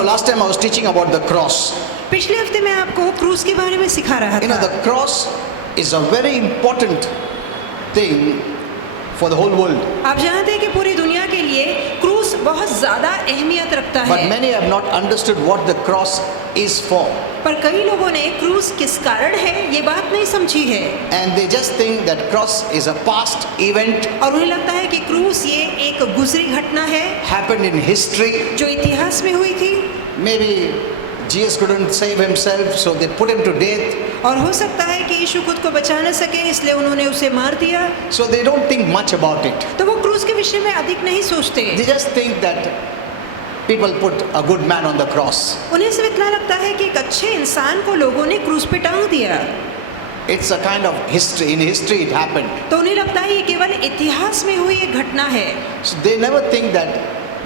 last time I was teaching about the cross. पिछले हफ्ते मैं आपको क्रूस के बारे में सिखा रहा था। The cross is a very important thing for the whole world. आप जानते हैं कि पूरी दुनिया के लिए क्रूस बहुत ज्यादा अहमियत रखता But है। many have not understood what the cross is for. पर कई लोगों ने क्रूस किस कारण है ये बात नहीं समझी है। And they just think that cross is a past event, और उन्हें लगता है कि क्रूस ये एक गुजरी घटना है happened in history. जो इतिहास में हुई थी। Maybe Jesus couldn't save himself, so they put him to death. और हो सकता है कि यीशु खुद को बचा न सके इसलिए उन्होंने उसे मार दिया। So they don't think much about it. तो वो क्रूस के विषय में अधिक नहीं सोचते। They just think that people put a good man on the cross. उन्हें सिर्फ इतना लगता है कि एक अच्छे इंसान को लोगों ने क्रूस पे टांग दिया। It's a kind of history. In history it happened. तो उन्हें लगता है ये केवल इतिहास में हुई एक घटना है। So they never think that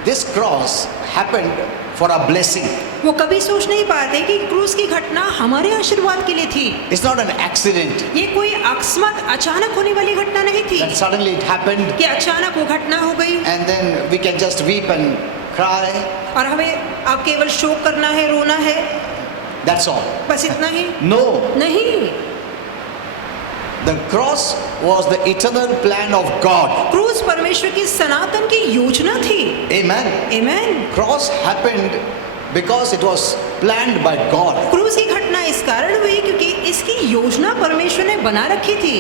this cross happened for a blessing. वो कभी सोच नहीं पाते कि क्रूस की घटना हमारे आशीर्वाद के लिए थी। It's not an accident ये कोई अकस्मात अचानक होने वाली घटना नहीं थी that suddenly it happened कि अचानक वो घटना हो गई and then we can just weep and cry. और हमें अब केवल शोक करना है, रोना है, That's all. बस इतना ही। No. नहीं, The cross was the eternal plan of God. क्रूस परमेश्वर की सनातन की योजना थी। Amen. आमीन। Cross happened because it was planned by God. क्रूस की घटना इस कारण हुई क्योंकि इसकी योजना परमेश्वर ने बना रखी थी।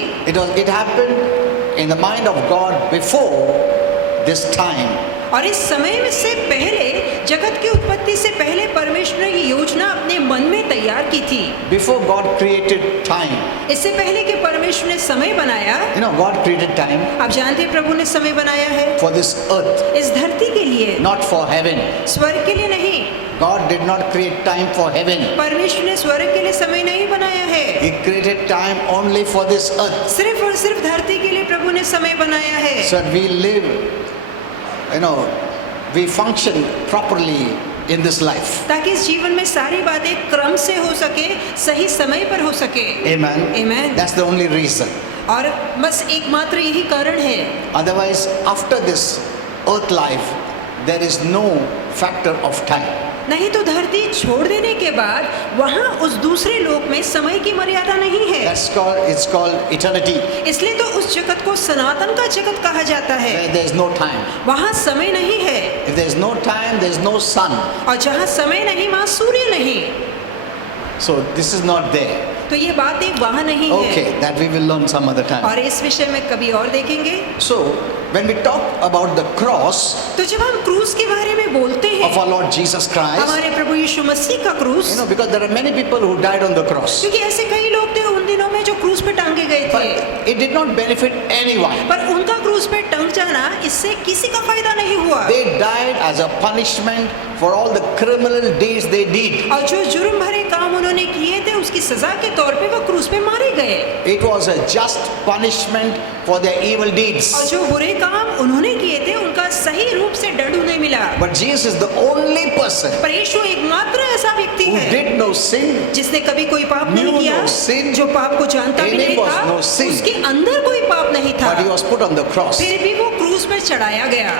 It happened in the mind of God before this time. और इस समय में से पहले, जगत की उत्पत्ति से पहले परमेश्वर ने ये योजना अपने मन में तैयार की थी। Before God created time. इससे पहले कि परमेश्वर ने समय बनाया, God created time आप जानते हैं प्रभु ने समय बनाया है for this earth, इस धरती के लिए, not for heaven. स्वर्ग के लिए नहीं। God did not create time for heaven. परमेश्वर ने स्वर्ग के लिए समय नहीं बनाया है। He created time only for this earth. सिर्फ और सिर्फ धरती के लिए प्रभु ने समय बनाया है। So that we live, we function properly in this life. ताकि इस जीवन में सारी बातें क्रम से हो सके, सही समय पर हो सके। Amen. Amen. That's the only reason. और बस एकमात्र यही कारण है। Otherwise, after this earth life, there is no factor of time. नहीं तो धरती छोड़ देने के बाद वहाँ उस दूसरे लोक में समय की मर्यादा नहीं है। It's called eternity. इसलिए तो उस जगत को सनातन का जगत कहा जाता है। There is no time. वहाँ समय नहीं है। If there is no time, there is no sun. और जहाँ समय नहीं वहाँ सूर्य नहीं। So this is not there. तो ये बातें वहाँ नहीं है। Okay, that we will learn some other time. और इस विषय में कभी और देखेंगे। So when we talk about the cross तो जब हम क्रूस के बारे में बोलते हैं, of our Lord Jesus Christ, हमारे प्रभु यीशु मसीह का क्रूस, because there are many people who died on the cross, क्योंकि ऐसे कई लोग थे उन दिनों में जो क्रूस पे टांगे गए थे, but it did not benefit anyone. पर उनका क्रूस पे टंग जाना इससे किसी का फायदा नहीं हुआ। They died as a punishment for all the criminal deeds they did. और जो जुर्म भरे काम उन्होंने किए थे उसकी सजा के तौर पे वो क्रूस पे मारे गए। It was a just punishment for their evil deeds. और जो बुरे काम उन्होंने किए थे उनका सही रूप से दंड उन्हें मिला। But Jesus is the only person पर यीशु एकमात्र ऐसा व्यक्ति who है did no sin, जिसने कभी कोई पाप नहीं knew किया, no sin, जो पाप को जानता भी in him नहीं was था, no sin. उसके अंदर कोई पाप नहीं था, but he was put on the cross फिर भी वो क्रूस पे चढ़ाया गया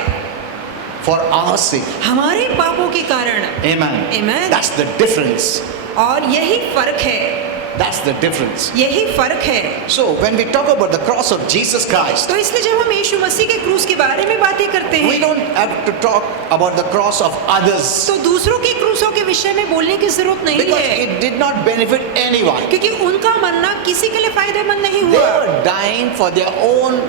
for our sake. हमारे पापों के कारण। Amen. Amen. That's the difference. और यही फर्क है, That's the difference. यही फर्क है। So when we talk about the cross of Jesus Christ, तो इसलिए जब हम यीशु मसीह के क्रूस के बारे में बातें करते we हैं, don't have to talk about the cross of others तो दूसरों के क्रूसों के विषय में बोलने की जरूरत नहीं because है, it did not benefit anyone. क्योंकि उनका मरना किसी के लिए फायदेमंद नहीं They हुआ। were dying for their own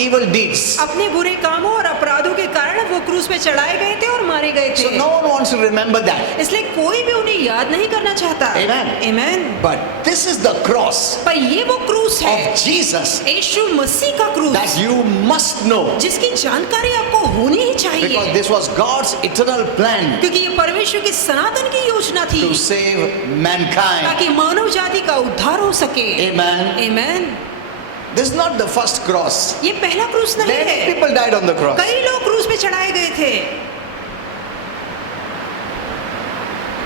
evil deeds. अपने बुरे कामों और अपराधों के कारण वो क्रूस पे चढ़ाए गए थे और मारे गए So थे। no one wants to remember that. इसलिए कोई भी उन्हें याद नहीं करना चाहता। Amen. Amen. But this is the cross पर ये वो क्रूस है, of Jesus यीशु मसीह का क्रूस, that you must know, जिसकी जानकारी आपको होनी ही because चाहिए, this was God's eternal plan क्योंकि ये परमेश्वर की सनातन की योजना थी to save mankind. ताकि मानव जाति का उद्धार हो सके। Amen. Amen. This is not the first cross. ये पहला क्रूस नहीं Many है। people died on the cross. कई लोग क्रूस पे चढ़ाए गए थे।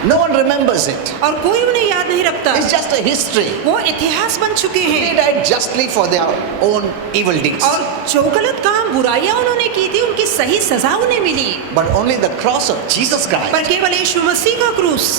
No one remembers it. और कोई उन्हें याद नहीं रखता। It's just a history. वो इतिहास बन चुके They हैं। died justly for their own evil deeds. और जो गलत काम बुराइयां उन्होंने की थी उनकी सही सजा उन्हें मिली। But only the cross of Jesus पर Christ केवल यीशु मसीह का क्रूस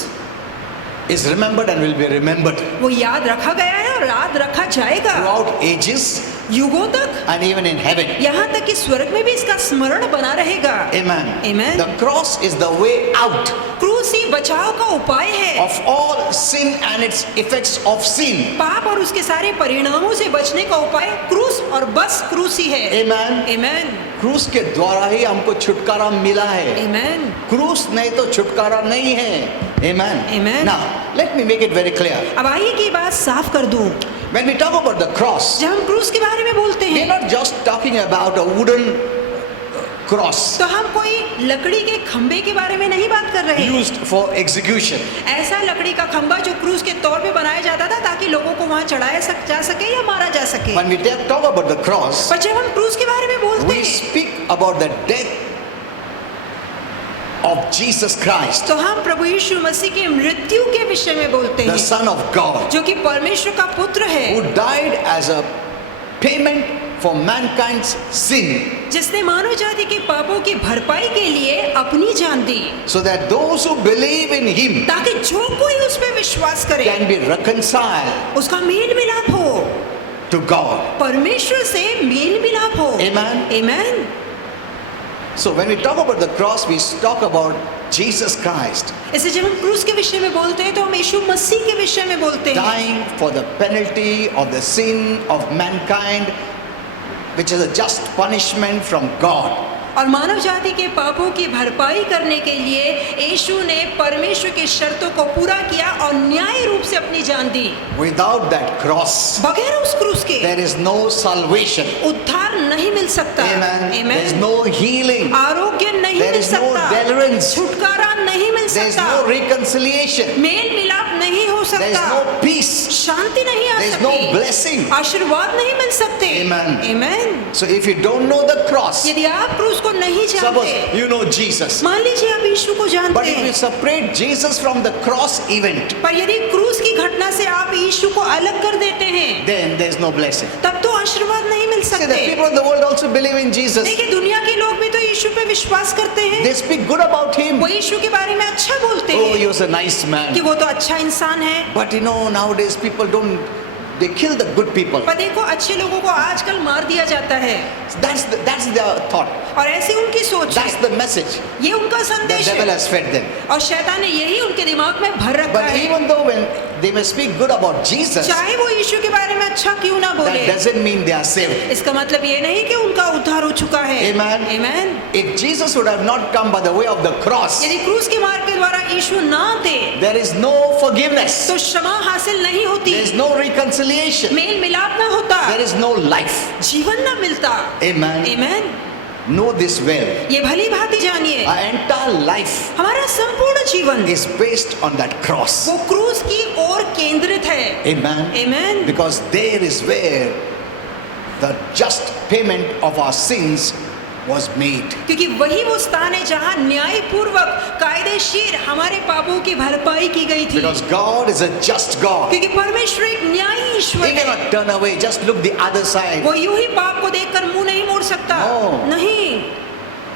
is remembered and will be remembered वो याद रखा गया है और याद रखा जाएगा throughout ages युगों तक, and even in heaven. यहाँ तक कि स्वर्ग में भी इसका स्मरण बना रहेगा। Amen. Amen. The cross is the way out क्रूस ही बचाव का उपाय है। of all sin and its effects of sin. पाप और उसके सारे परिणामों से बचने का उपाय क्रूस और बस क्रूस ही है। Amen. Amen. क्रूस के द्वारा ही हमको छुटकारा मिला है। Amen. क्रूस नहीं तो छुटकारा नहीं है। Amen. Amen. Now, let me make it very clear. अब आइए कि बात साफ कर दूं। When we talk about the cross, जब हम क्रूस के बारे में बोलते we are हैं not just talking about a wooden cross तो हम कोई लकड़ी के खंबे के बारे में नहीं बात कर रहे हैं। used for execution. ऐसा लकड़ी का खंबा जो क्रूस के तौर पे बनाया जाता था ताकि लोगों को वहां चढ़ाया जा सके या मारा जा सके। When we talk about the cross, पर जब हम क्रूस के बारे में बोलते we हैं speak about the death of Jesus Christ, तो हम प्रभु यीशु मसीह की मृत्यु के विषय में बोलते the हैं, Son of God, जो कि परमेश्वर का पुत्र है, who died as a payment for mankind's sin, जिसने मानव जाति के पापों की भरपाई के लिए अपनी जान दी, so that those who believe in Him ताकि जो कोई उस पे विश्वास करे can be reconciled उसका मेल मिलाप हो, to God. परमेश्वर से मेल मिलाप हो। Amen. Amen. So when we talk about the cross, we talk about Jesus Christ ऐसे जब हम क्रूस के विषय में बोलते हैं तो हम यीशु मसीह के विषय में बोलते हैं, dying for the penalty of the sin of mankind, which is a just punishment from God. और मानव जाति के पापों की भरपाई करने के लिए यीशु ने परमेश्वर की शर्तों को पूरा किया और न्याय रूप से अपनी जान दी। Without that cross, बगैर उस क्रूस के there is no salvation. उद्धार नहीं मिल सकता। Amen. There is Amen. no healing. आरोग्य नहीं There मिल is no सकता, deliverance. छुटकारा नहीं मिल There is सकता, no reconciliation. मेल मिलाप नहीं हो There is सकता, no peace. शांति नहीं आ There is no सकती, blessing. आशीर्वाद नहीं मिल सकते। Amen. Amen. So if you don't know the cross, यदि आप क्रूस को नहीं suppose जानते, you know Jesus, मान लीजिए आप यीशु को but जानते if you हैं, separate Jesus from the cross event, पर यदि क्रूस की घटना से आप यीशु को अलग कर देते हैं then there is no blessing. तब तो आशीर्वाद नहीं मिल See, the सकते। people of the world also believe in Jesus. देखिए दुनिया के लोग भी तो यीशु पे विश्वास करते हैं, They speak good about him. वो यीशु के बारे में अच्छा बोलते Oh, he हैं was a nice कि man. वो तो अच्छा इंसान है। But you know, nowadays people don't, they kill the good people. पर देखो अच्छे लोगों को आजकल मार दिया जाता है That's their thought. और ऐसी उनकी सोच That's है, the message ये उनका the संदेश devil है has fed them. और शैतान ने यही उनके दिमाग में भर रखा But है। even though when they may speak good about Jesus, चाहे वो यीशु के बारे में अच्छा क्यों ना बोले, that doesn't mean they are saved. इसका मतलब ये नहीं कि उनका उद्धार हो चुका है। Amen. Amen. If Jesus would have not come by the way of the cross, यदि क्रूस के मार्ग के द्वारा यीशु ना दे there is no forgiveness. तो क्षमा हासिल नहीं होती, There is no reconciliation. मेल मिलाप ना होता, There is no life. जीवन ना मिलता। Amen. Amen. Know this well. ये भली भांति जानिए, Our entire life हमारा संपूर्ण जीवन is based on that cross. वो क्रूस की ओर केंद्रित है। Amen. Amen. Because there is where the just payment of our sins was made. क्योंकि वही वो स्थान है जहाँ न्यायपूर्वक कायदेशीर हमारे पापों की भरपाई की गई थी। Because God is a just God. क्योंकि परमेश्वर एक न्यायी ईश्वर He है, cannot turn away. Just look the other side. वो यूं ही पाप को देखकर मुंह नहीं मोड़ सकता। No. नहीं,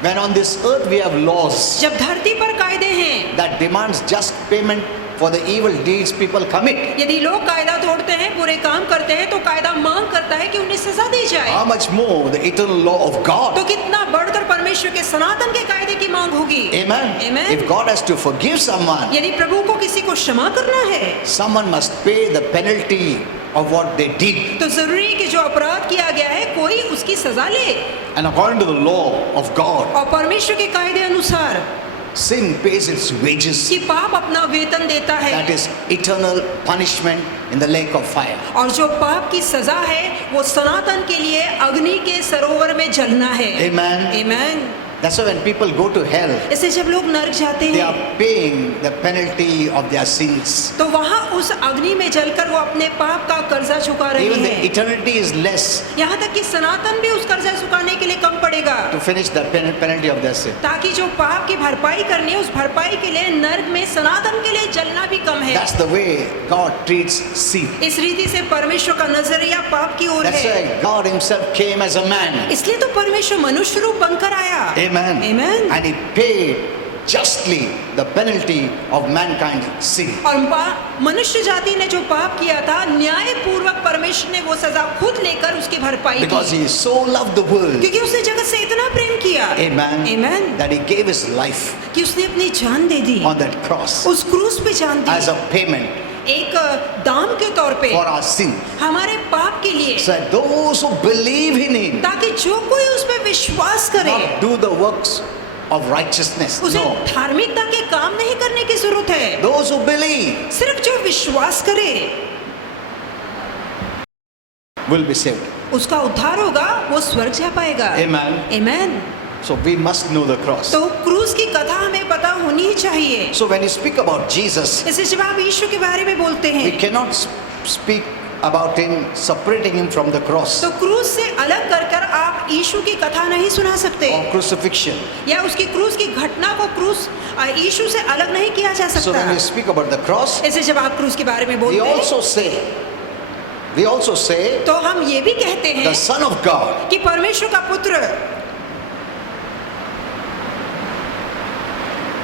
When on this earth we have laws जब धरती पर कायदे हैं, that demands just payment for the evil deeds people commit, यदि लोग कायदा तोड़ते हैं, बुरे काम करते हैं, तो कायदा मांग करता है कि उन्हें सजा दी जाए। how much more the eternal law of तो God? कितना बढ़कर परमेश्वर के सनातन के कायदे की मांग होगी। Amen. Amen. If God has to forgive someone, यदि प्रभु को किसी को क्षमा करना है someone must pay the penalty of what they did. तो जरूरी है कि जो अपराध किया गया है कोई उसकी सजा ले। And according to the law of God, और परमेश्वर के कायदे अनुसार sin pays its wages. कि पाप अपना वेतन देता है, That is eternal punishment in the lake of fire. और जो पाप की सजा है वो सनातन के लिए अग्नि के सरोवर में जलना है। Amen. Amen. That's why when people go to hell, इससे जब लोग नरक जाते they हैं are paying the penalty of their sins. तो वहाँ उस अग्नि में जलकर वो अपने पाप का कर्जा चुका रहे Even the हैं। eternity is less यहाँ तक कि सनातन भी उस कर्जा चुकाने के लिए कम पड़ेगा, to finish the penalty of their sin. ताकि जो पाप की भरपाई करनी है उस भरपाई के लिए नरक में सनातन के लिए जलना भी कम है। That's the way God treats sin. इस रीति से परमेश्वर का नजरिया पाप की ओर That's है। why God himself came as a man. इसलिए तो परमेश्वर मनुष्य रूप बनकर आया। Amen. Amen. And he paid justly the penalty of mankind's sin. और मनुष्य जाति ने जो पाप किया था न्याय पूर्वक परमेश्वर ने वो सजा खुद लेकर उसकी भरपाई Because की, he so loved the world. क्योंकि उसने जगत से इतना प्रेम किया। Amen. Amen. That he gave his life कि उसने अपनी जान दे दी, on that cross उस क्रूस पे जान दी, as a payment एक दाम के तौर पे for our sin. हमारे पाप के लिए, So that those who believe in him ताकि जो कोई उस पे विश्वास करे not do the works of righteousness. उसे No. धार्मिकता के काम नहीं करने की जरूरत है, Those who believe सिर्फ जो विश्वास करे will be saved. उसका उद्धार होगा, वो स्वर्ग जा पाएगा। Amen. Amen. So we must know the cross. तो क्रूस की कथा हमें पता होनी ही चाहिए। So when you speak about Jesus, इसलिए जब आप यीशु के बारे में बोलते we हैं cannot speak about him, separating him from the cross तो क्रूस से अलग कर कर आप यीशु की कथा नहीं सुना सकते, or crucifixion. या उसकी क्रूस की घटना को क्रूस यीशु से अलग नहीं किया जा So सकता। when we speak about the cross, ऐसे जब आप क्रूस के बारे में we बोलते हैं also say तो हम ये भी कहते the हैं Son of God कि परमेश्वर का पुत्र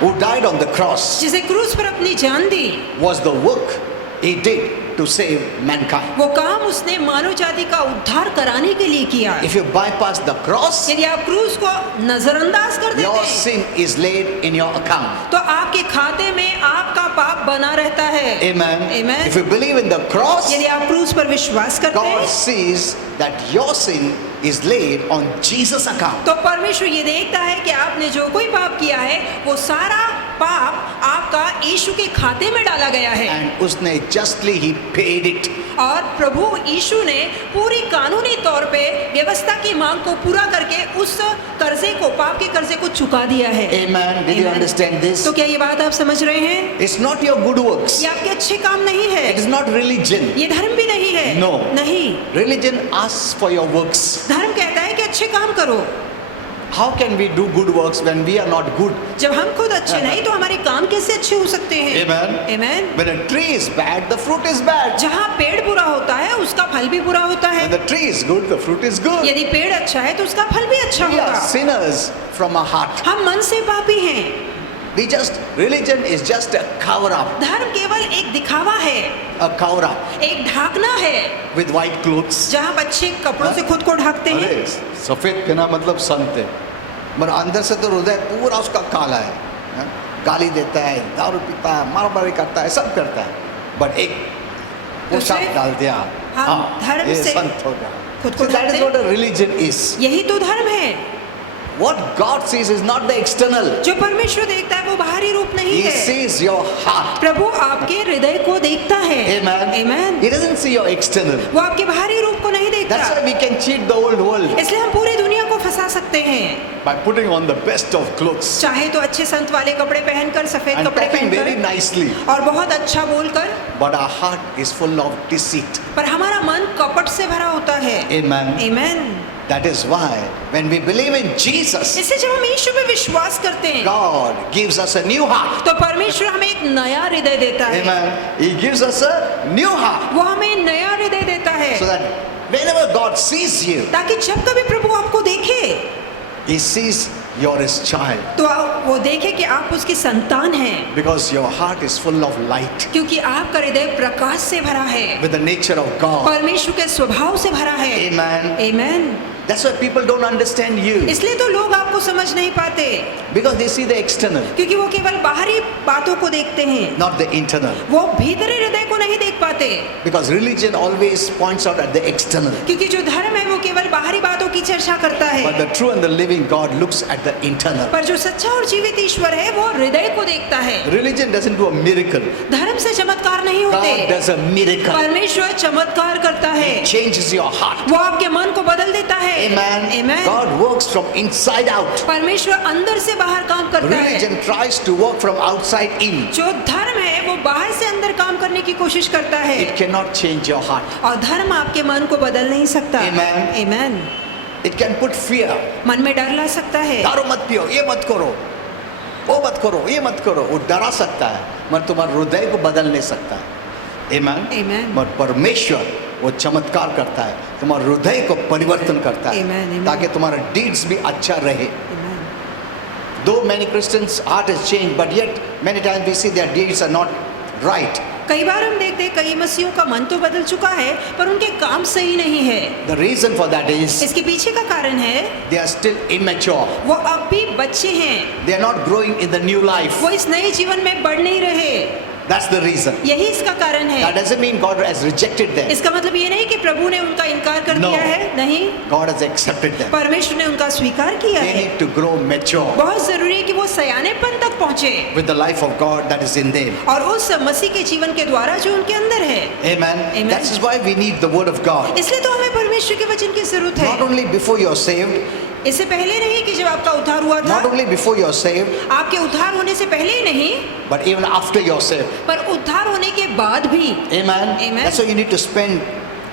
who died on the cross जिसे क्रूस पर अपनी जान दी, was the work he did to save mankind. वो काम उसने मानव जाति का उद्धार कराने के लिए किया। If you bypass the cross, यदि आप क्रूस को नजरअंदाज कर देते your हैं sin is laid in your account. तो आपके खाते में आपका पाप बना रहता है। Amen. Amen. If you believe in the cross, यदि आप क्रूस पर विश्वास करते God हैं sees that your sin is laid on Jesus' account. तो परमेश्वर ये देखता है कि आपने जो कोई पाप किया है वो सारा पाप आपका यीशु के खाते में डाला गया है, And उसने justly he paid it. और प्रभु यीशु ने पूरी कानूनी तौर पे व्यवस्था की मांग को पूरा करके उस कर्जे को, पाप के कर्जे को चुका दिया है। Amen. Did you Amen. understand this? तो क्या ये बात आप समझ रहे हैं? It's not your good works. ये आपके अच्छे काम नहीं It है, is not religion. ये धर्म भी नहीं है। No. नहीं, Religion asks for your works. धर्म कहता है कि अच्छे काम करो। How can we do good works when we are not good? जब हम खुद अच्छे नहीं तो हमारे काम कैसे अच्छे हो सकते हैं? Amen. Amen. When a tree is bad, the fruit is bad. जहाँ पेड़ बुरा होता है उसका फल भी बुरा होता है। When the tree is good, the fruit is good. यदि पेड़ अच्छा है तो उसका फल भी अच्छा We are होगा। sinners from our heart. हम मन से पापी हैं। Religion is just a cover up. धर्म केवल एक दिखावा है, A cover up एक ढाकना है, with white clothes. जहाँ बच्चे कपड़ों से खुद को ढकते हैं। अरे सफेद पहना मतलब संत है, मगर अंदर से तो हृदय पूरा उसका काला है, हाँ? गाली देता है, दारू पीता है, मारामारी करता है, सब करता है, बट एक पोशाक दूसरे- डाल दिया, हम हाँ, धर्म ये से संत हो गया। खुद को So that is ढकते what a religion is. यही तो धर्म है। What God sees is not the external. जो परमेश्वर देखता है वो बाहरी रूप नहीं He है, sees your heart. प्रभु आपके हृदय को देखता है। Amen. Amen. He doesn't see your external. वो आपके बाहरी रूप को नहीं देखता। That's why we can cheat the whole world इसलिए हम पूरी दुनिया को फंसा सकते हैं, by putting on the best of clothes चाहे तो अच्छे संत वाले कपड़े पहनकर, सफेद and कपड़े talking very पहनकर nicely, और बहुत अच्छा बोलकर, but our heart is full of deceit. पर हमारा मन कपट से भरा होता है। Amen. Amen. That is why when we believe in Jesus, इससे जब हम यीशु पे विश्वास करते हैं God gives us a new heart. तो परमेश्वर हमें एक नया हृदय देता है। Amen. He gives us a new heart वो हमें नया हृदय देता है so that whenever God sees you, ताकि जब कभी प्रभु आपको देखे He sees you're His child तो वो देखे कि आप उसकी संतान हैं, because your heart is full of light क्योंकि आपका हृदय प्रकाश से भरा है, with the nature of God. परमेश्वर के स्वभाव से भरा है। Amen. Amen. That's why people don't understand you इसलिए तो लोग आपको समझ नहीं पाते, because they see the external, क्योंकि वो केवल बाहरी बातों को देखते हैं, not the internal. वो भीतरी हृदय को नहीं देख पाते, Because religion always points out at the external, क्योंकि जो धर्म है वो केवल बाहरी बातों की चर्चा करता but है, the true and the living God looks at the internal. पर जो सच्चा और जीवित ईश्वर है वो हृदय को देखता है। Religion doesn't do a miracle. धर्म से चमत्कार नहीं God होते, does a miracle. परमेश्वर चमत्कार करता है, He changes your heart. वो आपके मन को बदल देता है। Amen. Amen. God works from inside out. परमेश्वर अंदर से बाहर काम करता है। Religion tries to work from outside in. जो धर्म है वो बाहर से अंदर काम करने की कोशिश करता है, It cannot change your heart. और धर्म आपके मन को बदल नहीं सकता। Amen. Amen. It can put fear. मन में डर ला सकता है। दारू मत पियो, ये मत करो, वो मत करो, ये मत करो, वो डरा सकता है, मगर तुम्हारे हृदय को बदल नहीं सकता है। Amen. Amen. मगर परमेश्वर वो चमत्कार करता है, तुम्हारे हृदय को परिवर्तन करता है, Amen. Amen. ताकि तुम्हारा डीड्स भी अच्छा रहे। Amen. Though many Christians' heart has changed, but yet many times we see their deeds are not right. कई बार हम देखते हैं कई मसीहों का मन तो बदल चुका है पर उनके काम सही नहीं है। The reason for that is इसके पीछे का कारण है they are still immature. वो अब भी बच्चे हैं, They are not growing in the new life. वो इस नए जीवन में बढ़ नहीं रहे। That's the reason. यही इसका कारण That है। doesn't mean God has rejected them. इसका मतलब ये नहीं कि प्रभु ने उनका इनकार कर No. दिया है, नहीं, God has accepted them. परमेश्वर ने उनका स्वीकार किया They है। need to grow mature बहुत जरूरी है कि वो सयानेपन तक पहुंचे with the life of God that is in them. और उस मसीह के जीवन के द्वारा जो उनके अंदर है। Amen. Amen. That is why we need the word of God. इसलिए तो हमें परमेश्वर के वचन की जरूरत है। Not only before you are saved, इससे पहले नहीं कि जब आपका उद्धार हुआ था, not only before you are saved, आपके उद्धार होने से पहले ही नहीं, but even after you are saved. पर उद्धार होने के बाद भी। Amen. Amen. That's why you need to spend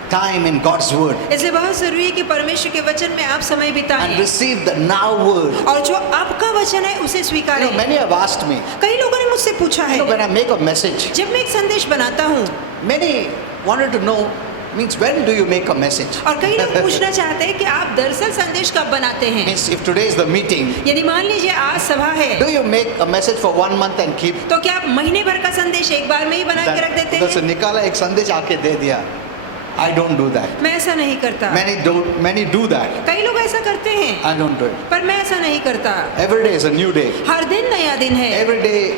time in God's word इसलिए बहुत जरूरी है कि परमेश्वर के वचन में आप समय and बिताएं receive the now word. और जो आपका वचन है उसे You स्वीकारें। know, many have asked me, कई लोगों ने मुझसे पूछा you know, when है, I make a message, जब मैं एक संदेश बनाता हूँ, many wanted to know, means when do you make a message? और कई लोग पूछना चाहते हैं कि आप दरअसल संदेश कब बनाते हैं। Means if today is the meeting, यदि मान लीजिए आज सभा है, do you make a message for 1 month and keep? तो क्या आप महीने भर का संदेश एक बार में ही बना के रख देते उधर से हैं? निकाला एक संदेश आके दे दिया. I don't do that. मैं ऐसा नहीं करता। Many do that. कई लोग ऐसा करते हैं, I don't do it. पर मैं ऐसा नहीं करता। Every day is a new day. हर दिन नया दिन है Every day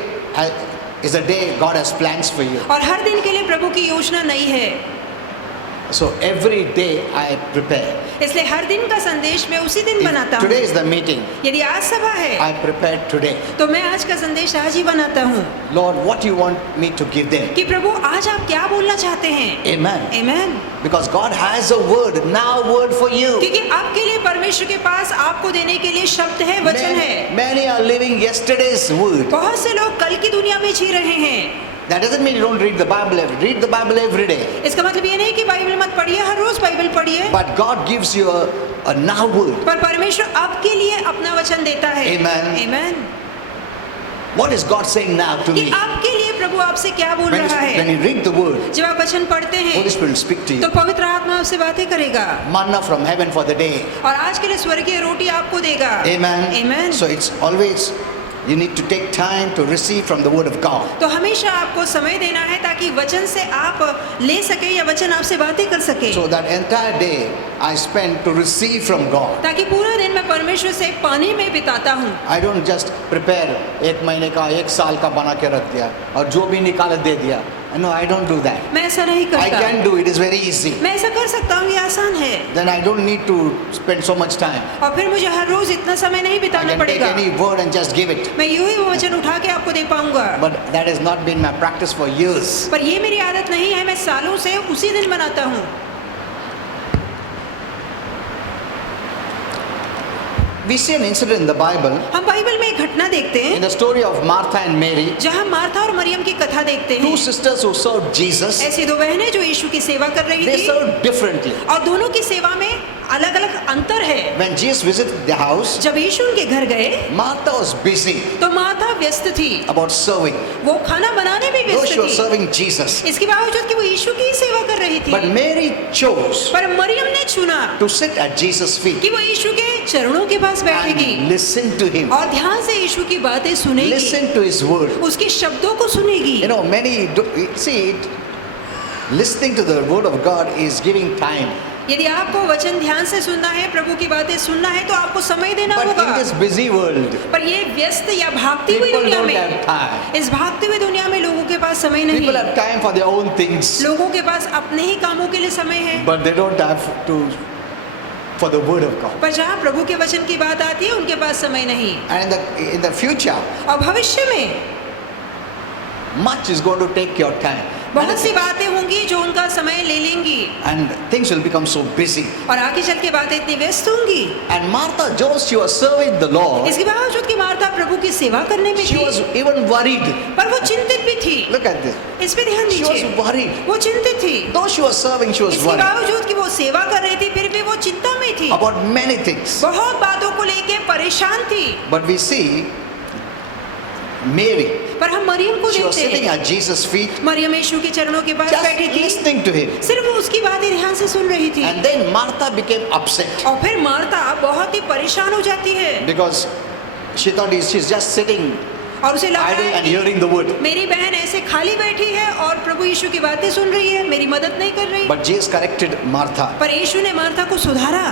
is a day God has plans for you. और हर दिन के लिए प्रभु की योजना नई है। So every day I prepare. इसलिए हर दिन का संदेश मैं उसी दिन बनाता If हूँ। today is the meeting, यदि आज सभा है I prepared today. तो मैं आज का संदेश आज ही बनाता हूँ Lord, what you want me to give them? कि प्रभु आज आप क्या बोलना चाहते हैं। Amen. Amen. Because God has a word, now word for you. क्योंकि आपके लिए परमेश्वर के पास आपको देने के लिए शब्द है, वचन है। Many are living yesterday's word. बहुत से लोग कल की दुनिया में जी रहे हैं। That doesn't mean you don't read the Bible. Read the Bible every day. इसका मतलब ये नहीं कि बाइबल मत पढ़िए, हर रोज बाइबल पढ़िए, But God gives you a now word. पर परमेश्वर आपके लिए अपना वचन देता है। Amen. Amen. What is God saying now to कि me? आपके लिए प्रभु आपसे क्या बोल When रहा you है। read the word, जब आप वचन पढ़ते Holy हैं Spirit will speak to तो you. पवित्र आत्मा आपसे बातें करेगा Manna from heaven for the day. और आज के लिए स्वर्गीय रोटी आपको देगा। Amen. Amen. So it's always, you need to take time to receive from the word of God. तो हमेशा आपको समय देना है ताकि वचन से आप ले सके या वचन आपसे बातें कर सके, So that entire day I spend to receive from God. ताकि पूरा दिन मैं परमेश्वर से पाने में बिताता हूँ। I don't just prepare 1 महीने का 1 साल का बना के रख दिया और जो भी निकाला दे दिया. No, I don't do that. मैं ऐसा नहीं I करता। can do it. It's very easy. मैं ऐसा कर सकता हूँ, ये आसान है Then I don't need to spend so much time. और फिर मुझे हर रोज इतना समय नहीं I बिताना can take पड़ेगा। any word and just give it. मैं यूं ही वो वचन उठा के आपको दे पाऊंगा, But that has not been my practice for years. पर ये मेरी आदत नहीं है। मैं सालों से उसी दिन बनाता हूँ। We see an incident in the Bible, हम बाइबल में एक घटना देखते in हैं the story of Martha and Mary, जहाँ मार्था और मरियम की कथा देखते हैं। two sisters who served Jesus. ऐसी दो बहनें जो यीशु की सेवा कर रही They थी served differently. और दोनों की सेवा में अलग अलग अंतर है। When Jesus visited the house, जब यीशु उनके घर गए Martha was busy तो मार्था व्यस्त थी, about serving. वो खाना बनाने में Though व्यस्त she was थी, serving Jesus. इसके बावजूद कि वो यीशु की ही सेवा कर रही थी। But Mary chose पर मरियम ने चुना to sit at Jesus' feet कि वो यीशु के चरणों के पास बैठेगी and listen to him. और ध्यान से यीशु की बातें सुनेगी, Listen to his word. उसके शब्दों को सुनेगी। You know, listening to the word of God is giving time. यदि आपको वचन ध्यान से सुनना है, प्रभु की बातें सुनना है, तो आपको समय देना But होगा। in this busy world, पर ये व्यस्त या भागती हुई people दुनिया don't में, have time. इस भागती हुई दुनिया में लोगों के पास समय नहीं, People have time for their own things, लोगों के पास अपने ही कामों के लिए समय है, but they don't have to for the word of God. पर जहाँ प्रभु के वचन की बात आती है उनके पास समय नहीं। And in the future, और भविष्य में much is going to take your time. बहुत सी बातें होंगी जो उनका समय ले लेंगी and things will become so busy. और आगे चल के बातें इतनी व्यस्त होंगी। And Martha, though she was serving the Lord, इसके बावजूद कि मार्था प्रभु की सेवा करने में she थी, was even worried. पर वो चिंतित भी थी। Look at this. इस पे ध्यान She was दीजिए, worried. वो चिंतित थी। Though she was serving, she was इसके worried बावजूद कि वो सेवा कर रही थी, फिर भी वो चिंता में थी, about many things. बहुत बातों को लेके परेशान थी। But we see Mary, पर हम मरियम को she was देखते sitting हैं, at Jesus' feet, मरियम यीशु के चरणों के पास just बैठी थी, listening to him. सिर्फ वो उसकी बातें ध्यान से सुन रही थी। And then Martha became upset और फिर मार्था बहुत ही परेशान हो जाती है because she thought she's just sitting और उसे लगता idle है and कि hearing the word. मेरी बहन ऐसे खाली बैठी है और प्रभु यीशु की बातें सुन रही है, मेरी मदद नहीं कर रही। But Jesus corrected Martha पर यीशु ने मार्था को सुधारा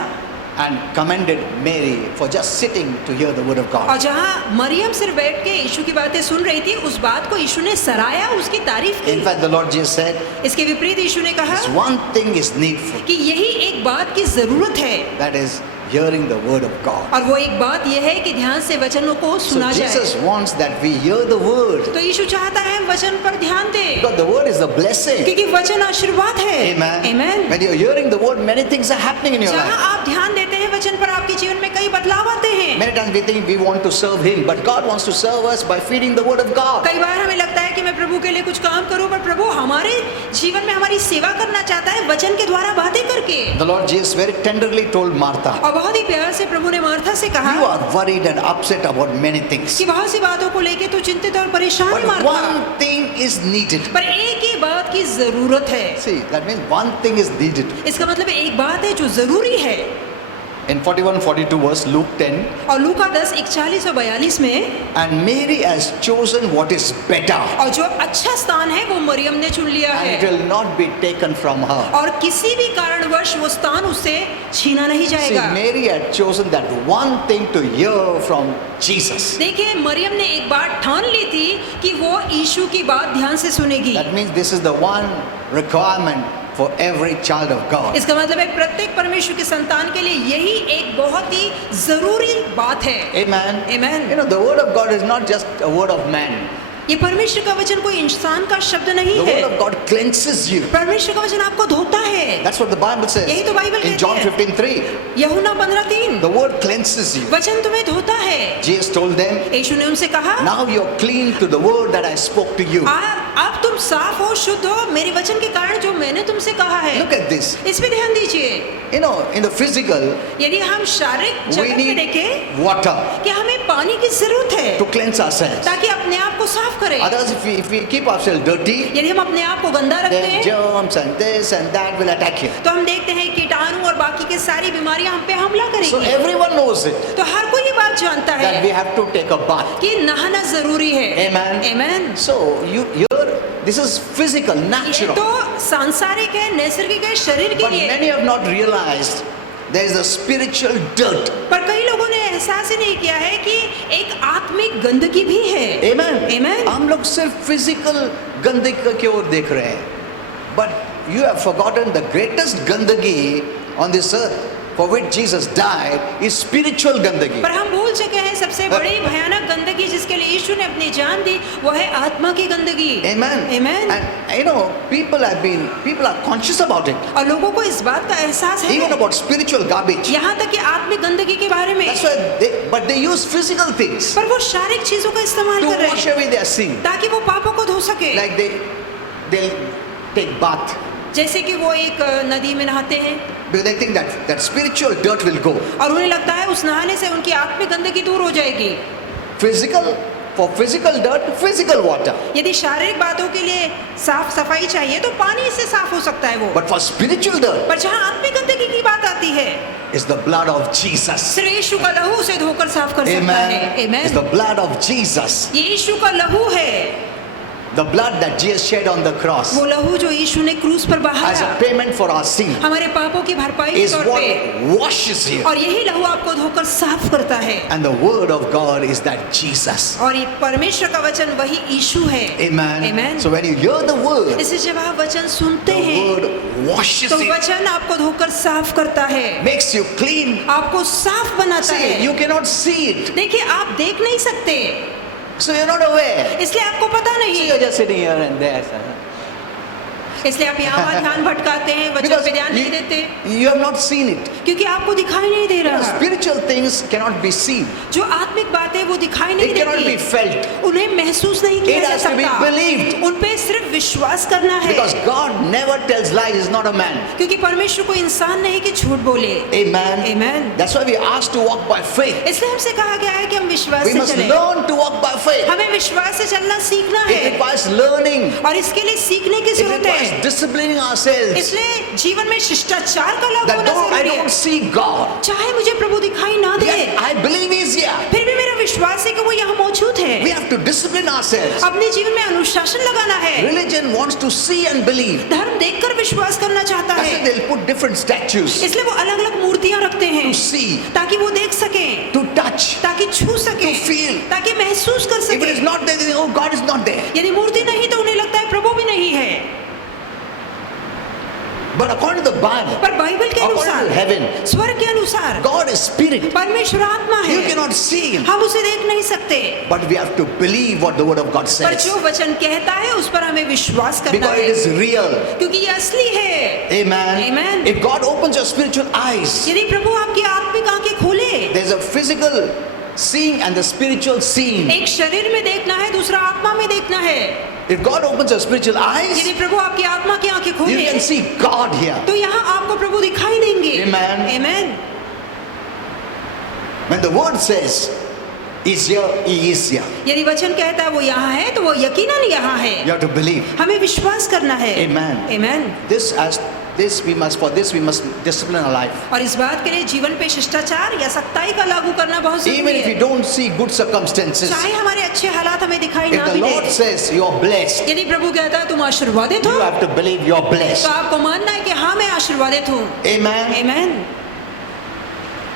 and commended Mary for just sitting to hear the word of और God. जहाँ मरियम सिर्फ बैठ के यीशु की बातें सुन रही थी, उस बात को यीशु ने सराहा, उसकी तारीफ In की। fact, the Lord Jesus said, इसके विपरीत यीशु ने कहा this one thing is needful, कि यही एक बात की जरूरत है that is hearing the word of God. और वो एक बात यह है कि ध्यान से वचनों को So सुना Jesus जाए। wants that we hear the word तो यीशु चाहता है हम वचन पर ध्यान दें, because the word is a blessing. क्योंकि वचन आशीर्वाद है। Amen. Amen. When you're hearing the word, many things are happening in your जहाँ life. आप ध्यान देते हैं वचन पर, आपके जीवन में कई बदलाव आते हैं। Many times we think we want to serve Him, but God wants to serve us by feeding the word of God. कई बार हमें लगता है कि मैं प्रभु के लिए कुछ काम करूं, पर प्रभु हमारे जीवन में हमारी सेवा करना चाहता है वचन के द्वारा बातें करके। The Lord Jesus very tenderly told Martha, और बहुत ही प्यार से प्रभु ने मार्था से कहा you are worried and upset about many things, कि बहुत सी बातों को लेके तू चिंतित और परेशान है but Martha, one thing is needed. पर एक ही बात की जरूरत है। See, that means one thing is needed. इसका मतलब एक बात है जो जरूरी है। In 41-42 verse, Luke 10, और लूका 10, 41 और 42 में, and Mary has chosen what is better, और जो अच्छा स्थान है वो मरियम ने चुन लिया and it है will not be taken from her. और किसी भी कारणवश वो स्थान उससे छीना नहीं See, जाएगा। Mary had chosen that one thing to hear from Jesus. देखिए, मरियम ने एक बात ठान ली थी कि वो यीशु की बात ध्यान से सुनेगी। That means this is the one requirement for every child of God. इसका मतलब है प्रत्येक परमेश्वर के संतान के लिए यही एक बहुत ही जरूरी बात है। Amen. Amen. You know, the word of God is not just a word of man. ये परमेश्वर का वचन कोई इंसान का शब्द नहीं The word है। of God cleanses you. परमेश्वर का वचन आपको धोता है। That's what the Bible says. यही तो बाइबल In कहती John है। 15:3, यूहन्ना 15:3, the word cleanses you. वचन तुम्हें धोता है। Jesus told them, यीशु ने उनसे कहा, now you're clean to the word that I spoke to you. अब तुम साफ हो, शुद्ध हो मेरे वचन के कारण जो मैंने तुमसे कहा है। Look at this. इस पे ध्यान दीजिए। You know, in the physical, यदि हम शारीरिक we जगत में need देखें water कि हमें पानी की जरूरत है to cleanse ourselves. ताकि अपने आप को साफ करें। Otherwise, if we keep ourselves dirty, यदि हम अपने आप को गंदा रखते then हैं germs and this and that will attack you. तो हम देखते हैं कीटाणु और बाकी के सारी बीमारियां हम पे हमला So करेंगी। everyone knows it, तो हर कोई ये बात जानता that we है have to take a bath. कि नहाना जरूरी है। Amen. Amen. So this is physical, ये natural. तो सांसारिक है, नैसर्गिक है, शरीर के But लिए। many have not realized there is a spiritual dirt. पर कई लोगों ने एहसास ही नहीं किया है कि एक आत्मिक गंदगी भी है। Amen. Amen. हम लोग सिर्फ फिजिकल गंदगी की ओर देख रहे हैं, but you have forgotten the greatest गंदगी on this earth for which Jesus died is spiritual गंदगी. पर हम भूल चुके हैं सबसे बड़ी भयानक गंदगी जिसके लिए यीशु ने अपनी जान दी, वो है आत्मा की गंदगी। Amen. Amen. And you know, people are conscious about it, और लोगों को इस बात का एहसास even है, about spiritual garbage. यहाँ तक कि आत्मिक गंदगी के बारे में। That's why but they use physical things पर वो शारीरिक चीजों का इस्तेमाल to कर रहे wash हैं away their sin. ताकि वो पापों को धो सके। Like they'll take bath जैसे कि वो एक नदी में नहाते हैं because they think that spiritual dirt will go. और उन्हें लगता है उस नहाने से उनकी आत्मिक गंदगी दूर हो जाएगी। For physical dirt, physical water. यदि शारीरिक बातों के लिए साफ सफाई चाहिए तो पानी से साफ हो सकता है वो। But for spiritual dirt, पर जहाँ आत्मिक गंदगी की बात आती है, is the blood of Jesus. सिर्फ यीशु का लहू उसे धोकर साफ कर सकता है। Amen. Amen. It's the blood of Jesus. ये यीशु का लहू है, The blood that Jesus shed on the cross वो लहू जो यीशु ने क्रूस पर as बहाया a payment for our sin हमारे पापों की भरपाई के is तौर what पे, washes you. और यही लहू आपको धोकर साफ करता है। And the word of God is that Jesus. और ये परमेश्वर का वचन वही यीशु है। Amen. Amen. So when you hear the word, इसलिए जब आप वचन सुनते the हैं word washes तो it, वचन आपको धोकर साफ करता है, makes you clean. आपको साफ बनाता See, है। you cannot see it, देखिए, आप देख नहीं सकते, so you're not aware. इसलिए आपको पता So नहीं। you're just sitting here and there. इसलिए आप यहाँ वहाँ ध्यान भटकाते हैं, वचन Because पे ध्यान नहीं देते, you have not seen it. क्योंकि आपको दिखाई नहीं दे रहा। Spiritual things cannot be seen. जो आत्मिक बातें वो दिखाई नहीं It cannot be देती, felt. उन्हें महसूस नहीं किया It जा has to be सकता, believed. उन पे सिर्फ विश्वास करना है, Because God never tells lies, He's not a man. क्योंकि परमेश्वर को इंसान नहीं कि झूठ बोले। Amen. Amen. That's why we are asked to walk by faith. इसलिए हमसे कहा गया है कि हम विश्वास We से must चलें। learn to walk by faith. हमें विश्वास से चलना सीखना It है, requires learning. और इसके लिए सीखने की It जरूरत requires है। disciplining ourselves. इसलिए जीवन में शिष्टाचार का लागू That होना though I जरूरी है। don't see God, चाहे मुझे प्रभु दिखाई ना दे, yet I believe He's here. फिर भी मेरा विश्वास है कि वो यहाँ मौजूद है। We have to discipline ourselves. अपने जीवन में अनुशासन लगाना है। Religion wants to see and believe. धर्म देखकर विश्वास करना चाहता That's why है, they'll put different statues इसलिए वो अलग अलग मूर्तियां रखते हैं to see, ताकि वो देख सकें, to touch. ताकि छू सके, To feel. ताकि महसूस कर If it सके। is not there, they think, oh, God is not there. यदि मूर्ति नहीं तो उन्हें लगता है प्रभु भी नहीं है। But according to the Bible, पर बाइबल के according अनुसार, to heaven, स्वर्ग के अनुसार, God is spirit. परमेश्वर आत्मा You है, cannot see Him. हम उसे देख नहीं सकते, But we have to believe what the Word of God पर says. जो वचन कहता है उस पर हमें विश्वास करना Because है, it is real. क्योंकि ये असली है। Amen. Amen. If God opens your spiritual eyes, यदि प्रभु आपकी आत्मिक आंखें खोले, there's a physical seeing and the spiritual seeing. एक शरीर में देखना है, दूसरा आत्मा में देखना है। If God opens your spiritual eyes, यदि प्रभु आपकी आत्मा की आंखें you खोले, can see God here. तो यहाँ आपको प्रभु दिखाई देंगे। Amen. Amen. When the Word says, He's here, He is here. यदि वचन कहता है वो यहाँ है, तो वो यकीनन यहाँ है। You have to believe. हमें विश्वास करना है। Amen. Amen. For this we must discipline our life. और इस बात के लिए जीवन पे शिष्टाचार या सख्ताई का लागू करना बहुत Even जरूरी if we है। don't see good circumstances, चाहे हमारे अच्छे हालात हमें दिखाई if ना the भी Lord they, says you're blessed, यदि प्रभु कहता है तुम आशीर्वादित you हो, have to believe you're तो blessed. आपको मानना है कि हाँ मैं आशीर्वादित हूँ। Amen. Amen.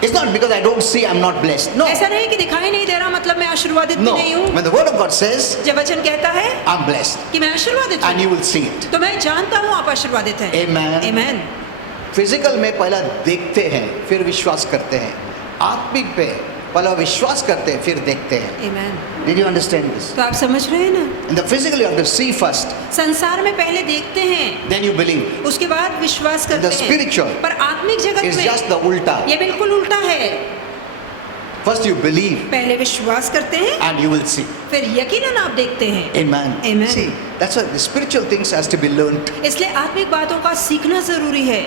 It's not because I don't see I'm not blessed. No. ऐसा नहीं कि दिखाई नहीं दे रहा मतलब मैं आशीर्वादित भी No. नहीं हूँ। When the Word of God says, जब वचन कहता है I'm blessed, कि मैं आशीर्वादित and हूँ, you will see it. तो मैं जानता हूँ आप आशीर्वादित हैं। Amen. Amen. फिजिकल में पहला देखते हैं, फिर विश्वास करते हैं। आत्मिक पे पहला विश्वास करते हैं, फिर देखते हैं। Amen. Did you understand this? तो आप समझ रहे हैं ना, In the physical you have to see first, संसार में पहले देखते हैं, then you believe. उसके बाद विश्वास In करते the हैं। spiritual, पर आत्मिक जगत it's just में the ulta. ये बिल्कुल उल्टा है। First you believe, पहले विश्वास करते हैं, and you will see. फिर यकीनन आप देखते हैं। Amen. Amen. See, that's why the spiritual things has to be learned. इसलिए आत्मिक बातों का सीखना जरूरी है।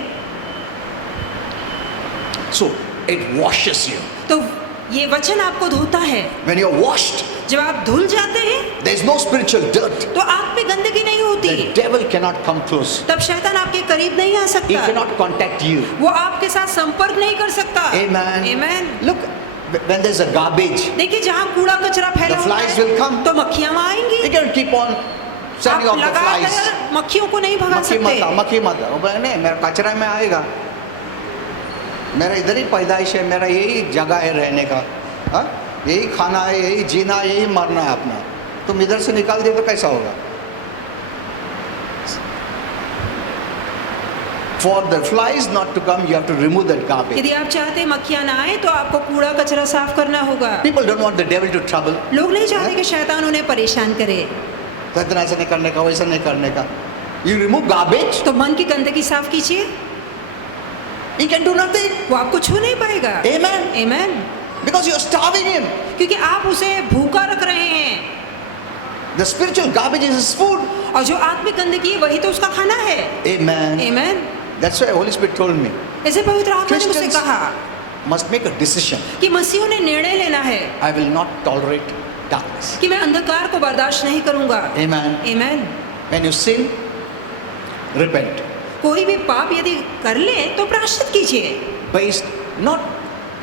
So it washes you. तो ये वचन आपको धोता है। When you're washed, जब आप धुल जाते हैं, there is no spiritual dirt. तो आप में गंदगी नहीं होती, The devil cannot come close. तब शैतान आपके करीब नहीं आ He सकता, cannot contact you. वो आपके साथ संपर्क नहीं कर सकता। Amen. Amen. Look, when there's a garbage, देखिए जहाँ कूड़ा कचरा फैला the हुआ flies है, will come. तो मक्खियाँ वहाँ आएंगी। You can keep on sending आप off the flies. लगातार मक्खियों को नहीं भगा मक्खी मत सकते। मक्खी मत वो बोले नहीं मेरा कचरा में आएगा, मेरा इधर ही पैदाइश है, मेरा यही जगह है रहने का, हाँ यही खाना है, यही जीना है, यही मरना है अपना, तुम इधर से निकाल दिए तो कैसा होगा? For the flies not to come, you have to remove that garbage. यदि आप चाहते हैं मक्खियाँ ना आए तो आपको कूड़ा कचरा साफ करना होगा। People don't want the devil to trouble. लोग नहीं चाहते कि शैतान उन्हें परेशान करे, तो इतना ऐसा नहीं करने का, वैसा नहीं करने का. You remove garbage, तो मन की गंदगी साफ कीजिए, he can do nothing. वो आपको छू नहीं पाएगा। Amen. Amen. Because you are starving him. क्योंकि आप उसे भूखा रख रहे हैं, The spiritual garbage is his food. और जो आत्मिक गंदगी है वही तो उसका खाना है। Amen. Amen. That's why Holy Spirit told me. ऐसे पवित्र आत्मा ने मुझसे Christians कहा must make a decision. कि मसीहों ने निर्णय लेना है I will not tolerate darkness. कि मैं अंधकार को बर्दाश्त नहीं करूंगा। Amen. Amen. When you sin, repent. कोई भी पाप यदि कर ले तो प्रायश्चित कीजिए। Based not.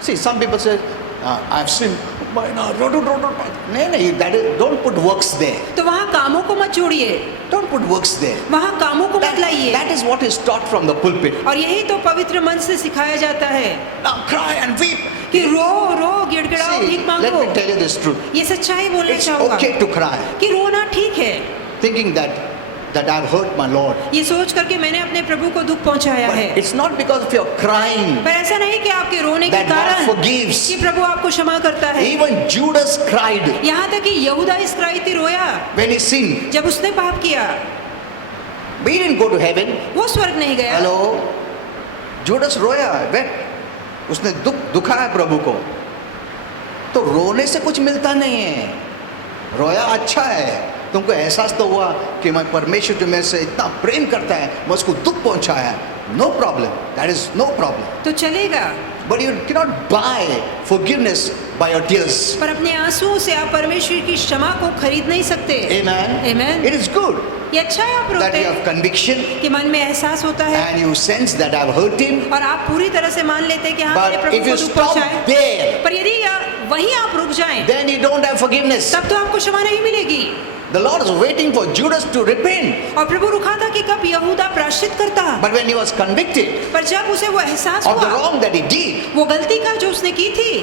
See, some people say, I've sinned. नहीं, that is, don't put works there. तो वहाँ कामों को मत जोड़िए, Don't put works there. वहाँ कामों को मत लाइए। That is what is taught from the pulpit. और यही तो पवित्र मन से सिखाया जाता है Now cry and weep. कि रो रो गिड़गिड़ाओ See, भीख let मांगो। me tell you this truth. ये सच्चाई बोलना It's चाहूँगा okay to cry, कि रोना ठीक है, thinking that I've hurt my Lord. ये सोच करके मैंने अपने प्रभु को दुख पहुंचाया But है। it's not because of your crying पर ऐसा नहीं कि आपके रोने के that God कारण forgives. कि प्रभु आपको क्षमा करता है। Even Judas cried यहाँ तक कि यहूदा इस्करियोती रोया when he sinned. जब उसने पाप किया। But he didn't go to heaven. वो स्वर्ग नहीं गया। हेलो, जूडस रोया, उसने दुखा है प्रभु को। तो रोने से कुछ मिलता नहीं है, रोया अच्छा है, तुमको एहसास तो हुआ कि मैं परमेश्वर जो मेरे से इतना प्रेम करता है, मैं उसको दुख पहुंचाया, no problem, that is no problem. तो चलेगा, but you can not buy forgiveness by your tears. पर अपने आंसुओं से आप परमेश्वर की क्षमा को खरीद नहीं सकते। आमेन, आमेन। इट इज गुड ये अच्छा है आप that रोते you have conviction कि मन में एहसास होता है and you sense that I've hurt him. और आप पूरी तरह से मान लेते हैं कि हाँ मैंने But प्रभु if को you दुख stop पहुंचाया। there, पर यदि वहीं आप रुक जाएं, then you don't have forgiveness. तब तो आपको क्षमा नहीं मिलेगी। The Lord is waiting for Judas to repent. और प्रभु रुका था कि कब यहूदा प्रायश्चित करता। But when he was convicted पर जब उसे वो एहसास of the हुआ wrong that he did, वो गलती का जो उसने की थी,